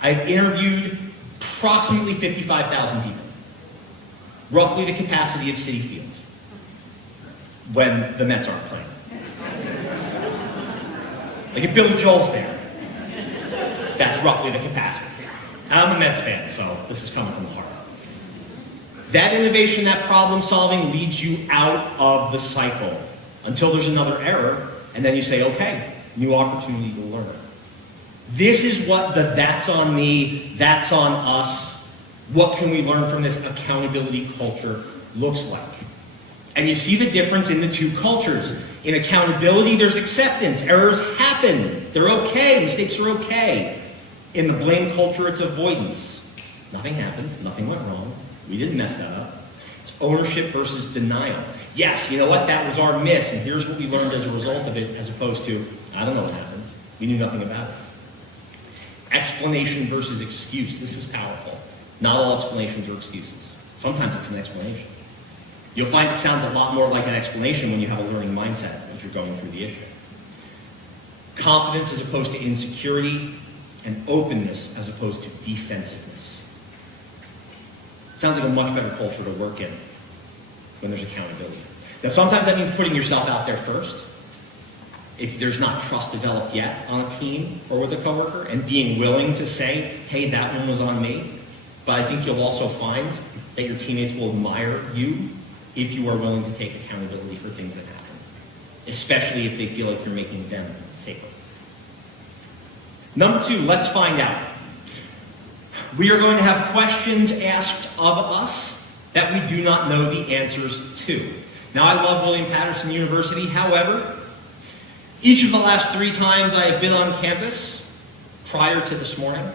I've interviewed approximately 55,000 people. Roughly the capacity of Citi Field when the Mets aren't playing. Like if Billy Joel's there, that's roughly the capacity. I'm a Mets fan, so this is coming from the heart. That innovation, that problem solving leads you out of the cycle until there's another error, and then you say, okay, new opportunity to learn. This is what the that's on me, that's on us, what can we learn from this accountability culture looks like. And you see the difference in the two cultures. In accountability, there's acceptance. Errors happen. They're okay. Mistakes are okay. In the blame culture, it's avoidance. Nothing happened. Nothing went wrong. We didn't mess that up. It's ownership versus denial. Yes, you know what? That was our miss, and here's what we learned as a result of it, as opposed to, I don't know what happened. We knew nothing about it. Explanation versus excuse. This is powerful. Not all explanations are excuses. Sometimes it's an explanation. You'll find it sounds a lot more like an explanation when you have a learning mindset as you're going through the issue. Confidence as opposed to insecurity, and openness as opposed to defensiveness. Sounds like a much better culture to work in when there's accountability. Now, sometimes that means putting yourself out there first. If there's not trust developed yet on a team or with a coworker, and being willing to say, hey, that one was on me. But I think you'll also find that your teammates will admire you if you are willing to take accountability for things that happen, especially if they feel like you're making them safer. Number 2, let's find out. We are going to have questions asked of us that we do not know the answers to. Now, I love William Paterson University. However, each of the last 3 times I have been on campus, prior to this morning,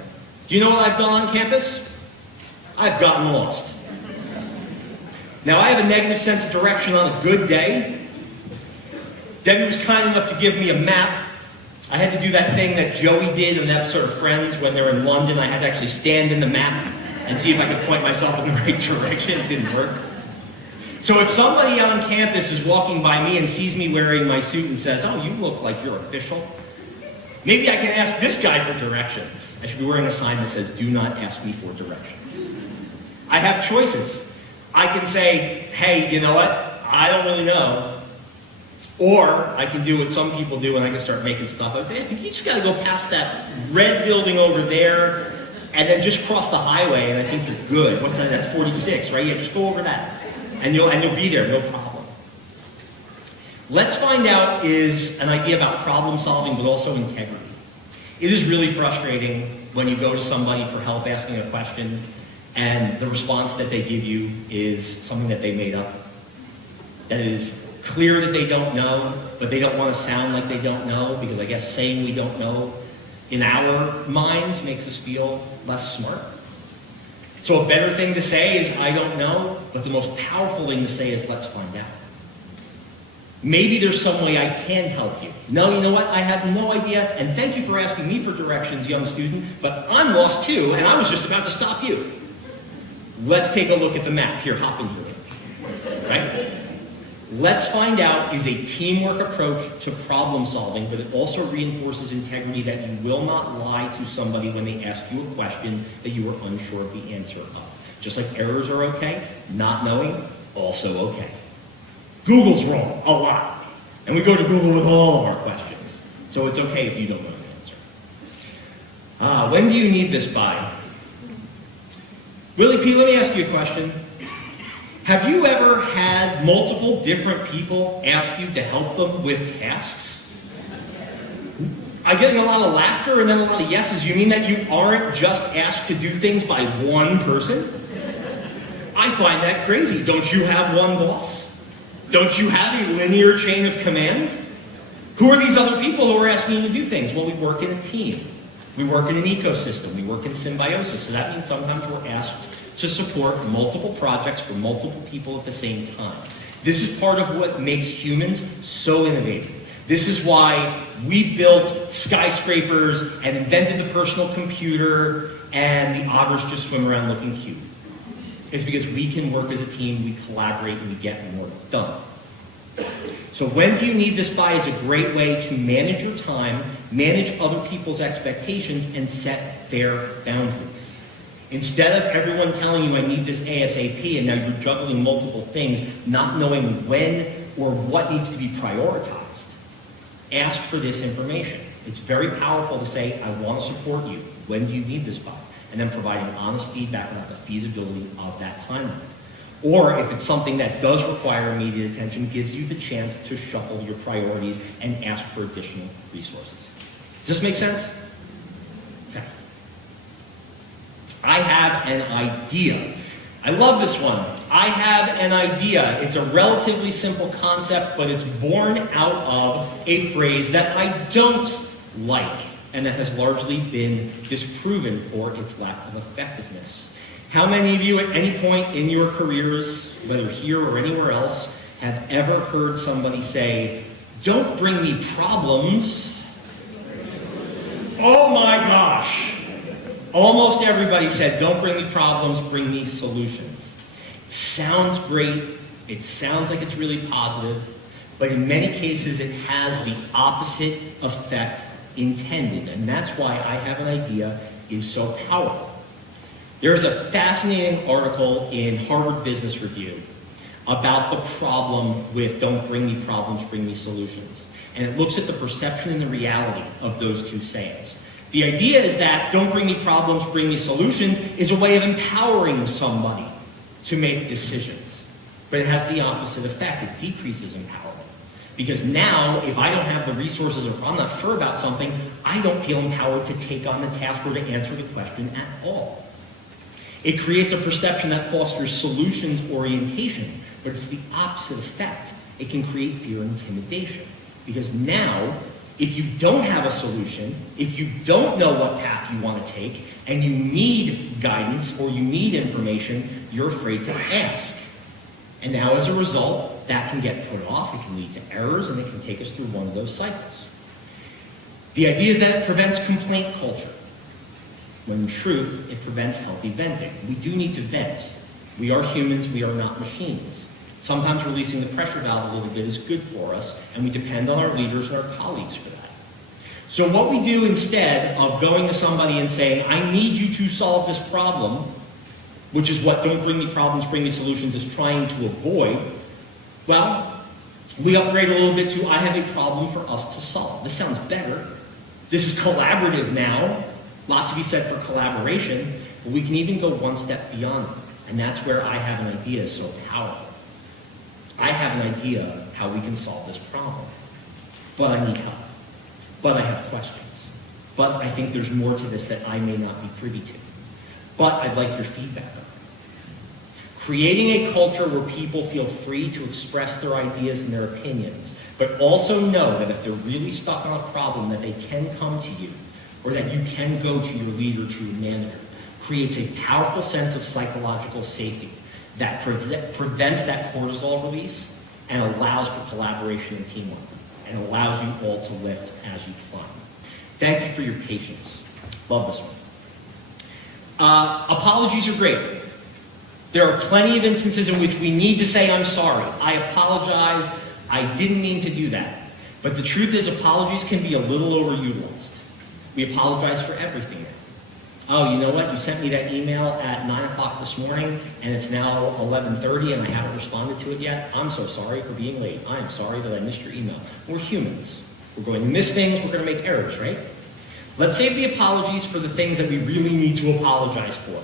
do you know what I've done on campus? I've gotten lost. Now, I have a negative sense of direction on a good day. Debbie was kind enough to give me a map. I had to do that thing that Joey did in that episode of Friends when they're in London. I had to actually stand in the map and see if I could point myself in the right direction. It didn't work. So if somebody on campus is walking by me and sees me wearing my suit and says, oh, you look like you're official, maybe I can ask this guy for directions. I should be wearing a sign that says, do not ask me for directions. I have choices. I can say, hey, you know what? I don't really know. Or I can do what some people do and I can start making stuff. I say, I think you just got to go past that red building over there and then just cross the highway and I think you're good. What's that? That's 46, right? Yeah, just go over that. And you'll be there, no problem. Let's find out is an idea about problem solving, but also integrity. It is really frustrating when you go to somebody for help asking a question and the response that they give you is something that they made up. That is clear that they don't know, but they don't want to sound like they don't know, because I guess saying we don't know in our minds makes us feel less smart. So a better thing to say is, I don't know, but the most powerful thing to say is, let's find out. Maybe there's some way I can help you. No, you know what? I have no idea, and thank you for asking me for directions, young student, but I'm lost too, and I was just about to stop you. Let's take a look at the map. Here, hop into it. Right? Let's find out is a teamwork approach to problem solving, but it also reinforces integrity that you will not lie to somebody when they ask you a question that you are unsure of the answer of. Just like errors are okay, not knowing, also okay. Google's wrong, a lot. And we go to Google with all of our questions. So it's okay if you don't know the answer. When do you need this by? Willie P., let me ask you a question. Have you ever had multiple different people ask you to help them with tasks? I'm getting a lot of laughter and then a lot of yeses. You mean that you aren't just asked to do things by one person? I find that crazy. Don't you have one boss? Don't you have a linear chain of command? Who are these other people who are asking you to do things? Well, we work in a team. We work in an ecosystem. We work in symbiosis. So that means sometimes we're asked to support multiple projects for multiple people at the same time. This is part of what makes humans so innovative. This is why we built skyscrapers and invented the personal computer and the otters just swim around looking cute. It's because we can work as a team, we collaborate, and we get more done. So when do you need this by is a great way to manage your time, manage other people's expectations, and set fair boundaries. Instead of everyone telling you, I need this ASAP, and now you're juggling multiple things, not knowing when or what needs to be prioritized, ask for this information. It's very powerful to say, I want to support you. When do you need this by? And then providing honest feedback about the feasibility of that timeline. Or if it's something that does require immediate attention, gives you the chance to shuffle your priorities and ask for additional resources. Does this make sense? Okay. I have an idea. I love this one. I have an idea. It's a relatively simple concept, but it's born out of a phrase that I don't like, and that has largely been disproven for its lack of effectiveness. How many of you at any point in your careers, whether here or anywhere else, have ever heard somebody say, "Don't bring me problems"? Oh my gosh! Almost everybody said, "Don't bring me problems, bring me solutions." It sounds great. It sounds like it's really positive, but in many cases it has the opposite effect intended, and that's why I have an idea is so powerful. There's a fascinating article in Harvard Business Review about the problem with "don't bring me problems, bring me solutions." And it looks at the perception and the reality of those two sayings. The idea is that "don't bring me problems, bring me solutions" is a way of empowering somebody to make decisions. But it has the opposite effect. It decreases empowerment. Because now, if I don't have the resources or if I'm not sure about something, I don't feel empowered to take on the task or to answer the question at all. It creates a perception that fosters solutions orientation, but it's the opposite effect. It can create fear and intimidation. Because now, if you don't have a solution, if you don't know what path you want to take, and you need guidance or you need information, you're afraid to ask. And now as a result, that can get put off, it can lead to errors, and it can take us through one of those cycles. The idea is that it prevents complaint culture, when in truth, it prevents healthy venting. We do need to vent. We are humans, we are not machines. Sometimes releasing the pressure valve a little bit is good for us, and we depend on our leaders and our colleagues for that. So what we do instead of going to somebody and saying, "I need you to solve this problem," which is what "don't bring me problems, bring me solutions" is trying to avoid, well, we upgrade a little bit to "I have a problem for us to solve." This sounds better. This is collaborative now. Lot to be said for collaboration, but we can even go one step beyond it. And that's where "I have an idea" is so powerful. I have an idea how we can solve this problem, but I need help. But I have questions. But I think there's more to this that I may not be privy to. But I'd like your feedback on it. Creating a culture where people feel free to express their ideas and their opinions, but also know that if they're really stuck on a problem, that they can come to you, or that you can go to your leader, to your manager, creates a powerful sense of psychological safety that prevents that cortisol release and allows for collaboration and teamwork, and allows you all to lift as you climb. Thank you for your patience. Love this one. Apologies are great. There are plenty of instances in which we need to say, "I'm sorry, I apologize, I didn't mean to do that." But the truth is, apologies can be a little overutilized. We apologize for everything now. "Oh, you know what? You sent me that email at 9 o'clock this morning, and it's now 11:30, and I haven't responded to it yet. I'm so sorry for being late. I am sorry that I missed your email." We're humans. We're going to miss things. We're going to make errors, right? Let's save the apologies for the things that we really need to apologize for,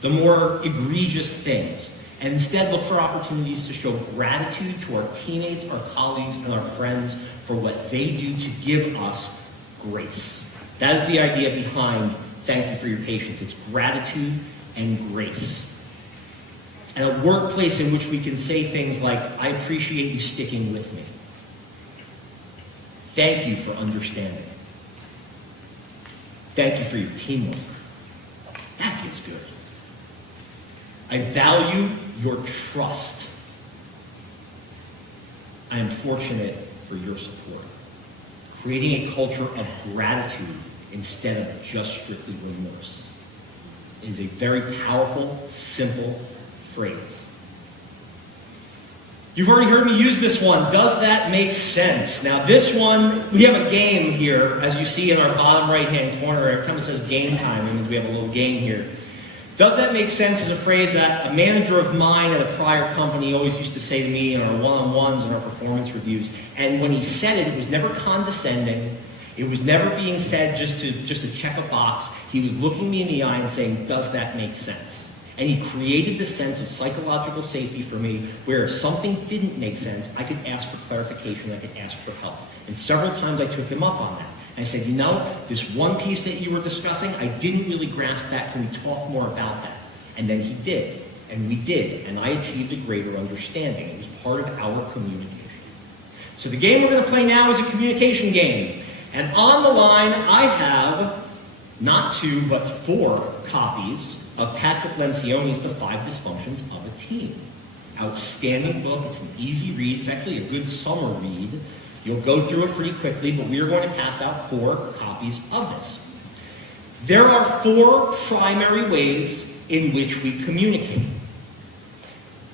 the more egregious things, and instead look for opportunities to show gratitude to our teammates, our colleagues, and our friends for what they do to give us grace. That is the idea behind "thank you for your patience." It's gratitude and grace. And a workplace in which we can say things like, "I appreciate you sticking with me. Thank you for understanding. Thank you for your teamwork." That feels good. "I value your trust. I am fortunate for your support." Creating a culture of gratitude instead of just strictly remorse is a very powerful, simple phrase. You've already heard me use this one. Does that make sense? Now this one, we have a game here, as you see in our bottom right-hand corner. Every time it says game time, it means we have a little game here. Does that make sense is a phrase that a manager of mine at a prior company always used to say to me in our one-on-ones and our performance reviews. And when he said it, it was never condescending. It was never being said just to check a box. He was looking me in the eye and saying, does that make sense? And he created this sense of psychological safety for me where if something didn't make sense, I could ask for clarification, I could ask for help. And several times I took him up on that. And I said, you know, this one piece that you were discussing, I didn't really grasp that. Can we talk more about that? And then he did. And we did. And I achieved a greater understanding. It was part of our communication. So the game we're going to play now is a communication game. And on the line, I have not 2, but 4 copies of Patrick Lencioni's The 5 Dysfunctions of a Team. Outstanding book. It's an easy read. It's actually a good summer read. You'll go through it pretty quickly, but we are going to pass out 4 copies of this. There are 4 primary ways in which we communicate.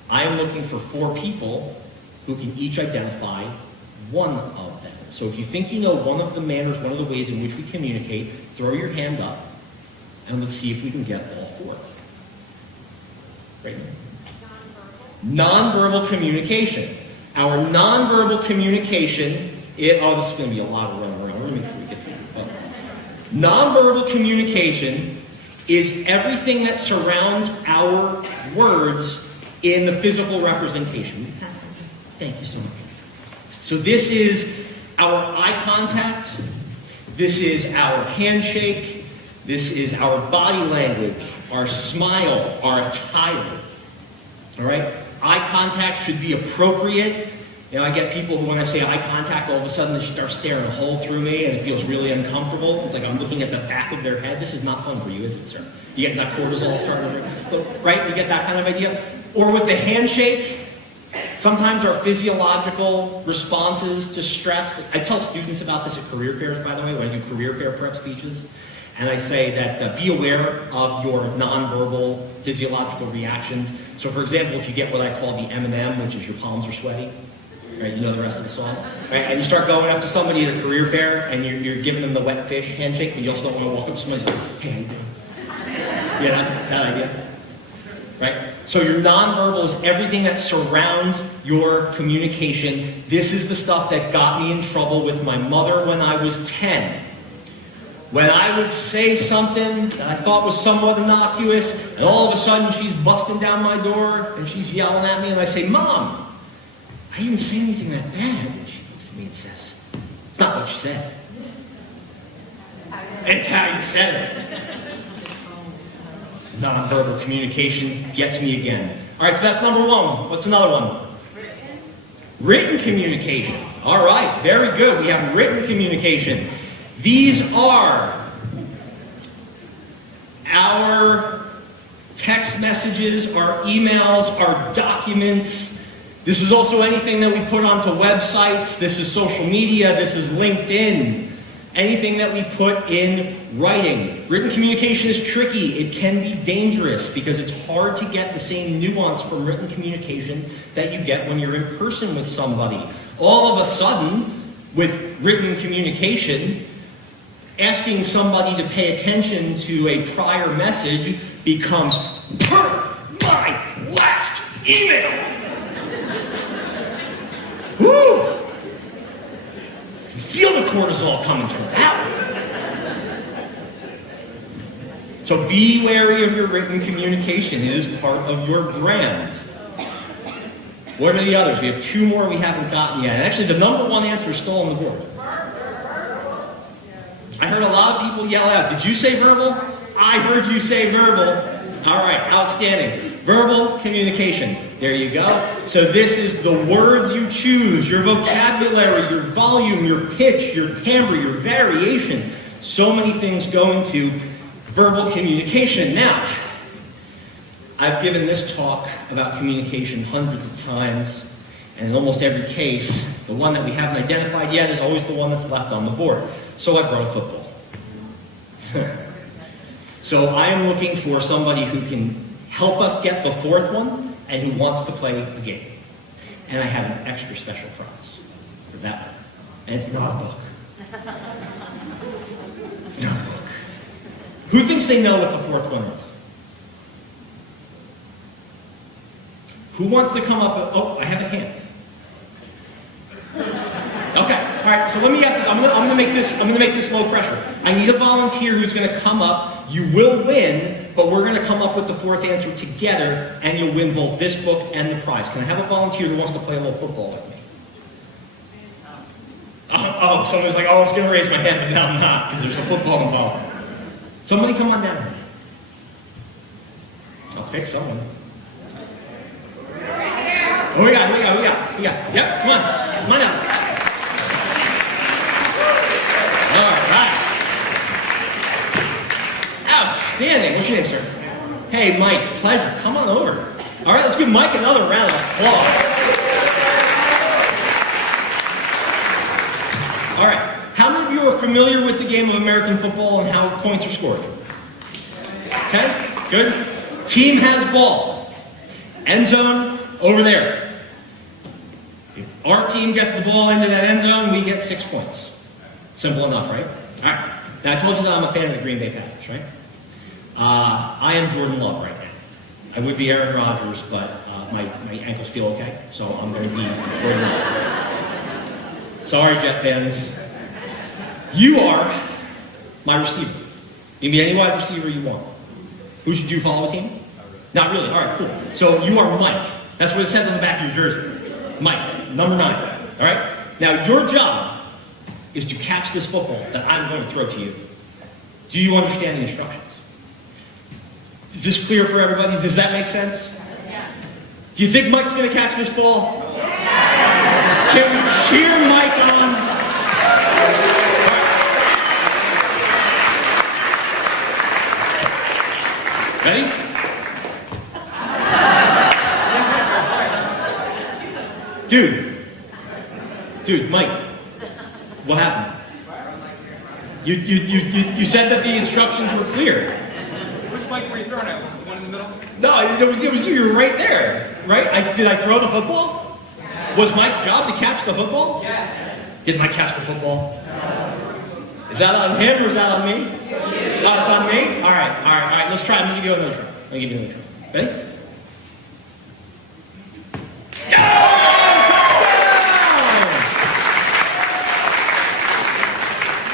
I am looking for 4 people who can each identify one of them. So if you think you know one of the manners, one of the ways in which we communicate, throw your hand up, and let's see if we can get all 4. Right? Nonverbal communication. Our nonverbal communication, this is going to be a lot of running around. Let me make sure we get through it. Nonverbal communication is everything that surrounds our words in the physical representation. Thank you so much. So this is our eye contact. This is our handshake. This is our body language, our smile, our attire. All right? Eye contact should be appropriate. You know, I get people who, when I say eye contact, all of a sudden they start staring a hole through me and it feels really uncomfortable. It's like I'm looking at the back of their head. This is not fun for you, is it, sir? You get that cortisol starting, right? You get that kind of idea? Or with the handshake, sometimes our physiological responses to stress. I tell students about this at career fairs, by the way, when I do career fair prep speeches. And I say that be aware of your nonverbal physiological reactions. So, for example, if you get what I call the M&M, which is your palms are sweaty, right? You know the rest of the song, right? And you start going up to somebody at a career fair, and you're giving them the wet fish handshake, but you also don't want to walk up to somebody and say, "Hey, how you doing?" Yeah, that idea, right? So your nonverbal is everything that surrounds your communication. This is the stuff that got me in trouble with my mother when I was 10. When I would say something that I thought was somewhat innocuous, and all of a sudden she's busting down my door, and she's yelling at me, and I say, "Mom, I didn't say anything that bad." And she looks at me and says, "It's not what you said. It's how you said it." Nonverbal communication gets me again. All right, so that's number 1. What's another one? Written communication. All right, very good. We have written communication. These are our text messages, our emails, our documents. This is also anything that we put onto websites. This is social media. This is LinkedIn. Anything that we put in writing. Written communication is tricky. It can be dangerous because it's hard to get the same nuance from written communication that you get when you're in person with somebody. All of a sudden, with written communication, asking somebody to pay attention to a prior message becomes per my last email. Woo! You feel the cortisol coming through that one. So be wary of your written communication. It is part of your brand. What are the others? We have 2 more we haven't gotten yet. And actually, the number 1 answer is still on the board. I heard a lot of people yell out, "Did you say verbal?" I heard you say verbal. All right, outstanding. Verbal communication. There you go. So this is the words you choose, your vocabulary, your volume, your pitch, your timbre, your variation. So many things go into verbal communication. Now, I've given this talk about communication hundreds of times, and in almost every case, the one that we haven't identified yet is always the one that's left on the board. So I brought a football. So I am looking for somebody who can help us get the 4th one and who wants to play a game. And I have an extra special prize for that one. And it's not a book. It's not a book. Who thinks they know what the 4th one is? Who wants to come up with, oh, I have a hand. Okay. All right. So let me get this. I'm gonna make this low pressure. I need a volunteer who's gonna come up. You will win, but we're gonna come up with the fourth answer together, and you'll win both this book and the prize. Can I have a volunteer who wants to play a little football with me? Oh, someone's like, oh, I was gonna raise my hand, but now I'm not because there's a football involved. Somebody come on down. I'll pick someone. Oh, we got. Yep, come on out. All right. Outstanding. What's your name, sir? Hey, Mike. Pleasure. Come on over. All right, let's give Mike another round of applause. All right. How many of you are familiar with the game of American football and how points are scored? Okay, good. Team has ball. End zone over there. If our team gets the ball into that end zone, we get 6 points. Simple enough, right? All right. Now, I told you that I'm a fan of the Green Bay Packers, right? I am Jordan Love right now. I would be Aaron Rodgers, but my ankles feel okay, so I'm going to be Jordan Love. Sorry, Jet fans. You are my receiver. You can be any wide receiver you want. Who should you follow a team? Not really. All right, cool. So you are Mike. That's what it says on the back of your jersey. Mike, number 9. All right? Now, your job is to catch this football that I'm going to throw to you. Do you understand the instructions? Is this clear for everybody? Does that make sense? Yeah. Do you think Mike's going to catch this ball? Yeah. Can we cheer Mike on? Ready? Dude, Mike, what happened? You said that the instructions were clear. Which Mike were you throwing at? Was it the one in the middle? No, it was you. You were right there, right? Did I throw the football? Yes. Was Mike's job to catch the football? Yes. Did Mike catch the football? No. Is that on him or is that on me? Oh, it's on me? All right. Let's try. I'm going to give you another try. Ready?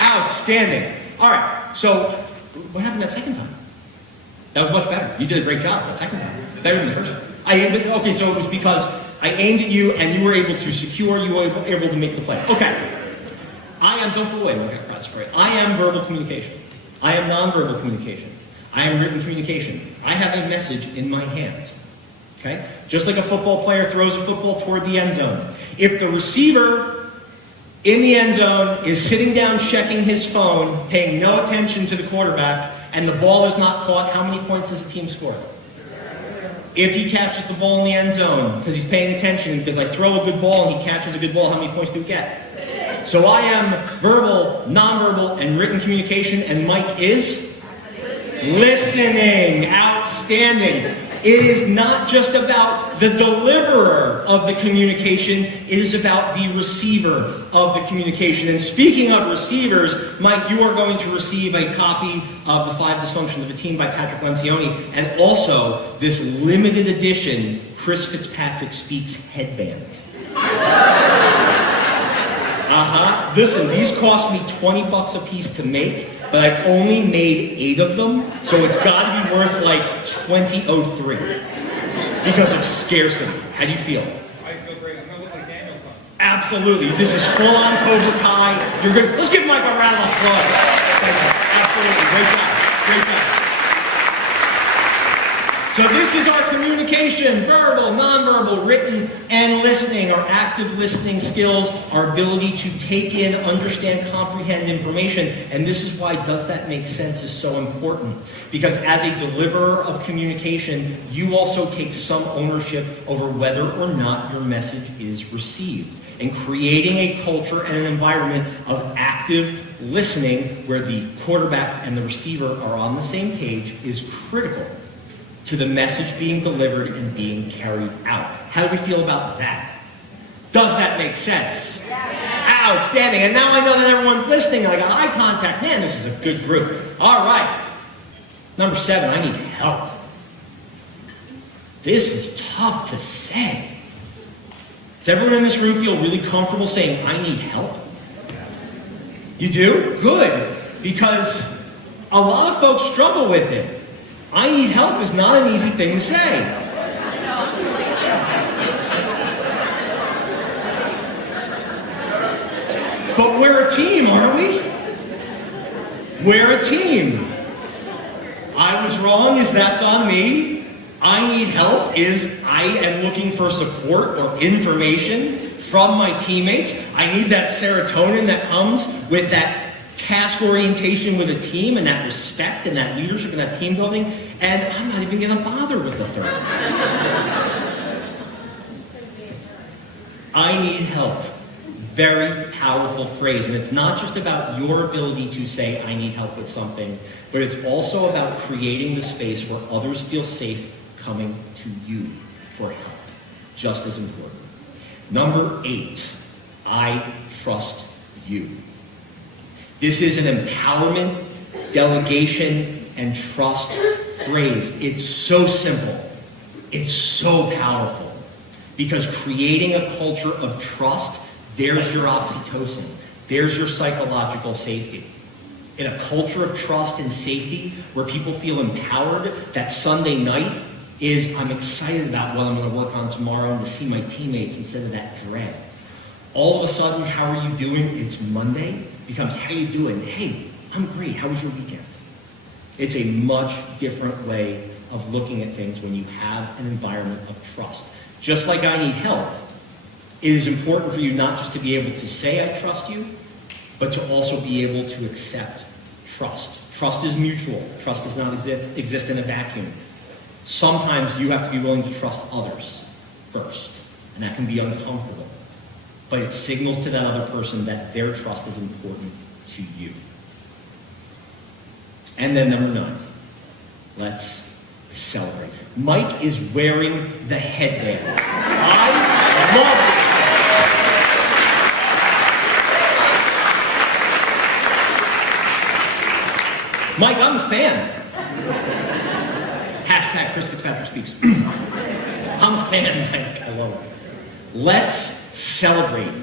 Outstanding. All right, so what happened that second time? That was much better. You did a great job that second time. Better than the first time. Okay, so it was because I aimed at you and you were able to secure, you were able to make the play. Okay. Don't go away, I am verbal communication. I am nonverbal communication. I am written communication. I have a message in my hand. Okay? Just like a football player throws a football toward the end zone. If the receiver in the end zone is sitting down checking his phone, paying no attention to the quarterback, and the ball is not caught, how many points does the team score? If he catches the ball in the end zone, because he's paying attention, because I throw a good ball and he catches a good ball, how many points do we get? So I am verbal, nonverbal, and written communication, and Mike is? Listening. Outstanding. It is not just about the deliverer of the communication, it is about the receiver of the communication. And speaking of receivers, Mike, you are going to receive a copy of The 5 Dysfunctions of a Team by Patrick Lencioni, and also this limited edition Chris Fitzpatrick Speaks headband. Listen, these cost me $20 a piece to make, but I've only made 8 of them, so it's got to be worth like $20.03 because of scarcity. How do you feel? I feel great. I'm going to look like Daniel son. Absolutely. This is full-on Cobra Kai. You're good. Let's give Mike a round of applause. Thank you. Absolutely. Great job. Great job. So this is our communication, verbal, nonverbal, written, and listening, our active listening skills, our ability to take in, understand, comprehend information. And this is why Does That Make Sense is so important. Because as a deliverer of communication, you also take some ownership over whether or not your message is received. And creating a culture and an environment of active listening where the quarterback and the receiver are on the same page is critical to the message being delivered and being carried out. How do we feel about that? Does that make sense? Yes. Outstanding. And now I know that everyone's listening. I got eye contact. Man, this is a good group. All right. Number 7, I need help. This is tough to say. Does everyone in this room feel really comfortable saying, I need help? You do? Good. Because a lot of folks struggle with it. I need help is not an easy thing to say. But we're a team, aren't we? We're a team. I was wrong is that's on me. I need help is I am looking for support or information from my teammates. I need that serotonin that comes with that task orientation with a team and that respect and that leadership and that team building. And I'm not even going to bother with the third. I need help. Very powerful phrase. And it's not just about your ability to say, I need help with something, but it's also about creating the space where others feel safe coming to you for help. Just as important. Number 8, I trust you. This is an empowerment, delegation, and trust phrase. It's so simple. It's so powerful. Because creating a culture of trust, there's your oxytocin. There's your psychological safety. In a culture of trust and safety where people feel empowered, that Sunday night is I'm excited about what I'm going to work on tomorrow and to see my teammates instead of that dread. All of a sudden, how are you doing? It's Monday. Becomes how you doing? Hey, I'm great. How was your weekend? It's a much different way of looking at things when you have an environment of trust. Just like I need help, it is important for you not just to be able to say I trust you, but to also be able to accept trust. Trust is mutual. Trust does not exist in a vacuum. Sometimes you have to be willing to trust others first, and that can be uncomfortable. But it signals to that other person that their trust is important to you. And then number 9, let's celebrate. Mike is wearing the headband. I love it. Mike, I'm a fan. Hashtag Chris Fitzpatrick speaks. I'm a fan, Mike. I love it. Let's celebrate.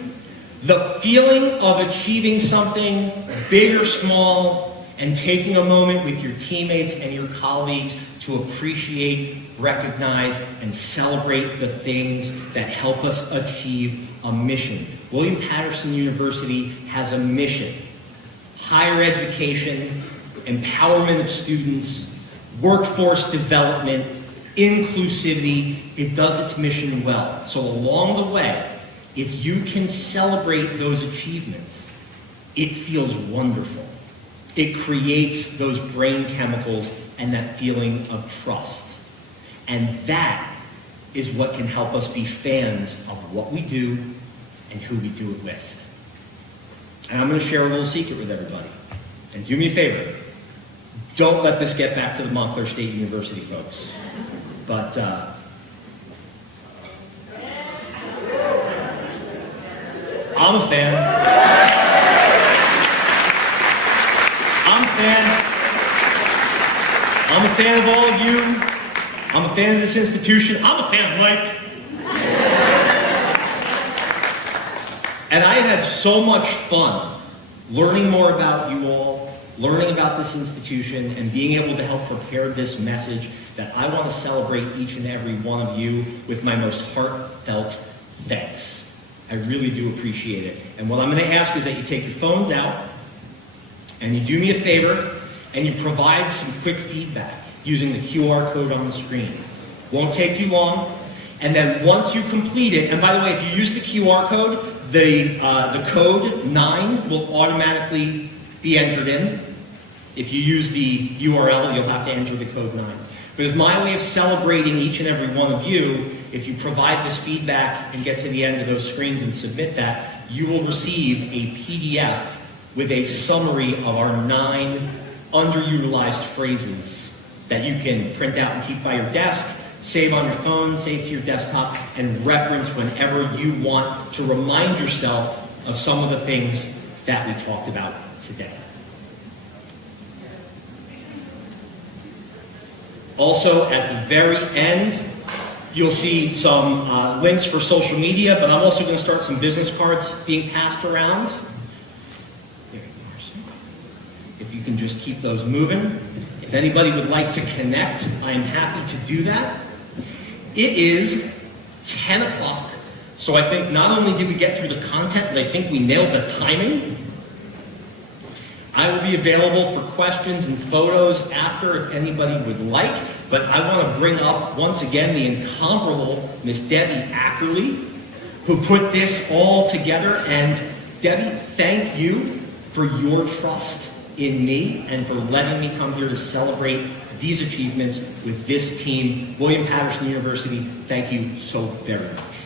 The feeling of achieving something, big or small, and taking a moment with your teammates and your colleagues to appreciate, recognize, and celebrate the things that help us achieve a mission. William Paterson University has a mission. Higher education, empowerment of students, workforce development, inclusivity. It does its mission well. So along the way, if you can celebrate those achievements, it feels wonderful. It creates those brain chemicals and that feeling of trust. And that is what can help us be fans of what we do and who we do it with. And I'm going to share a little secret with everybody. And do me a favor. Don't let this get back to the Montclair State University folks. But I'm a fan. I'm a fan of all of you. I'm a fan of this institution. I'm a fan of Mike. And I had so much fun learning more about you all, learning about this institution, and being able to help prepare this message that I want to celebrate each and every one of you with my most heartfelt thanks. I really do appreciate it. And what I'm going to ask is that you take your phones out and you do me a favor and you provide some quick feedback using the QR code on the screen. Won't take you long. And then once you complete it, and by the way, if you use the QR code, the code 9 will automatically be entered in. If you use the URL, you'll have to enter the code 9. But as my way of celebrating each and every one of you, if you provide this feedback and get to the end of those screens and submit that, you will receive a PDF with a summary of our 9 underutilized phrases that you can print out and keep by your desk, save on your phone, save to your desktop, and reference whenever you want to remind yourself of some of the things that we talked about today. Also, at the very end, you'll see some links for social media, but I'm also going to start some business cards being passed around. There you go. if you can just keep those moving. If anybody would like to connect, I'm happy to do that. It is 10 o'clock, so I think not only did we get through the content, but I think we nailed the timing. I will be available for questions and photos after if anybody would like, but I want to bring up once again the incomparable Miss Debbie Ackerley, who put this all together. And Debbie, thank you for your trust in me and for letting me come here to celebrate these achievements with this team. William Paterson University, thank you so very much.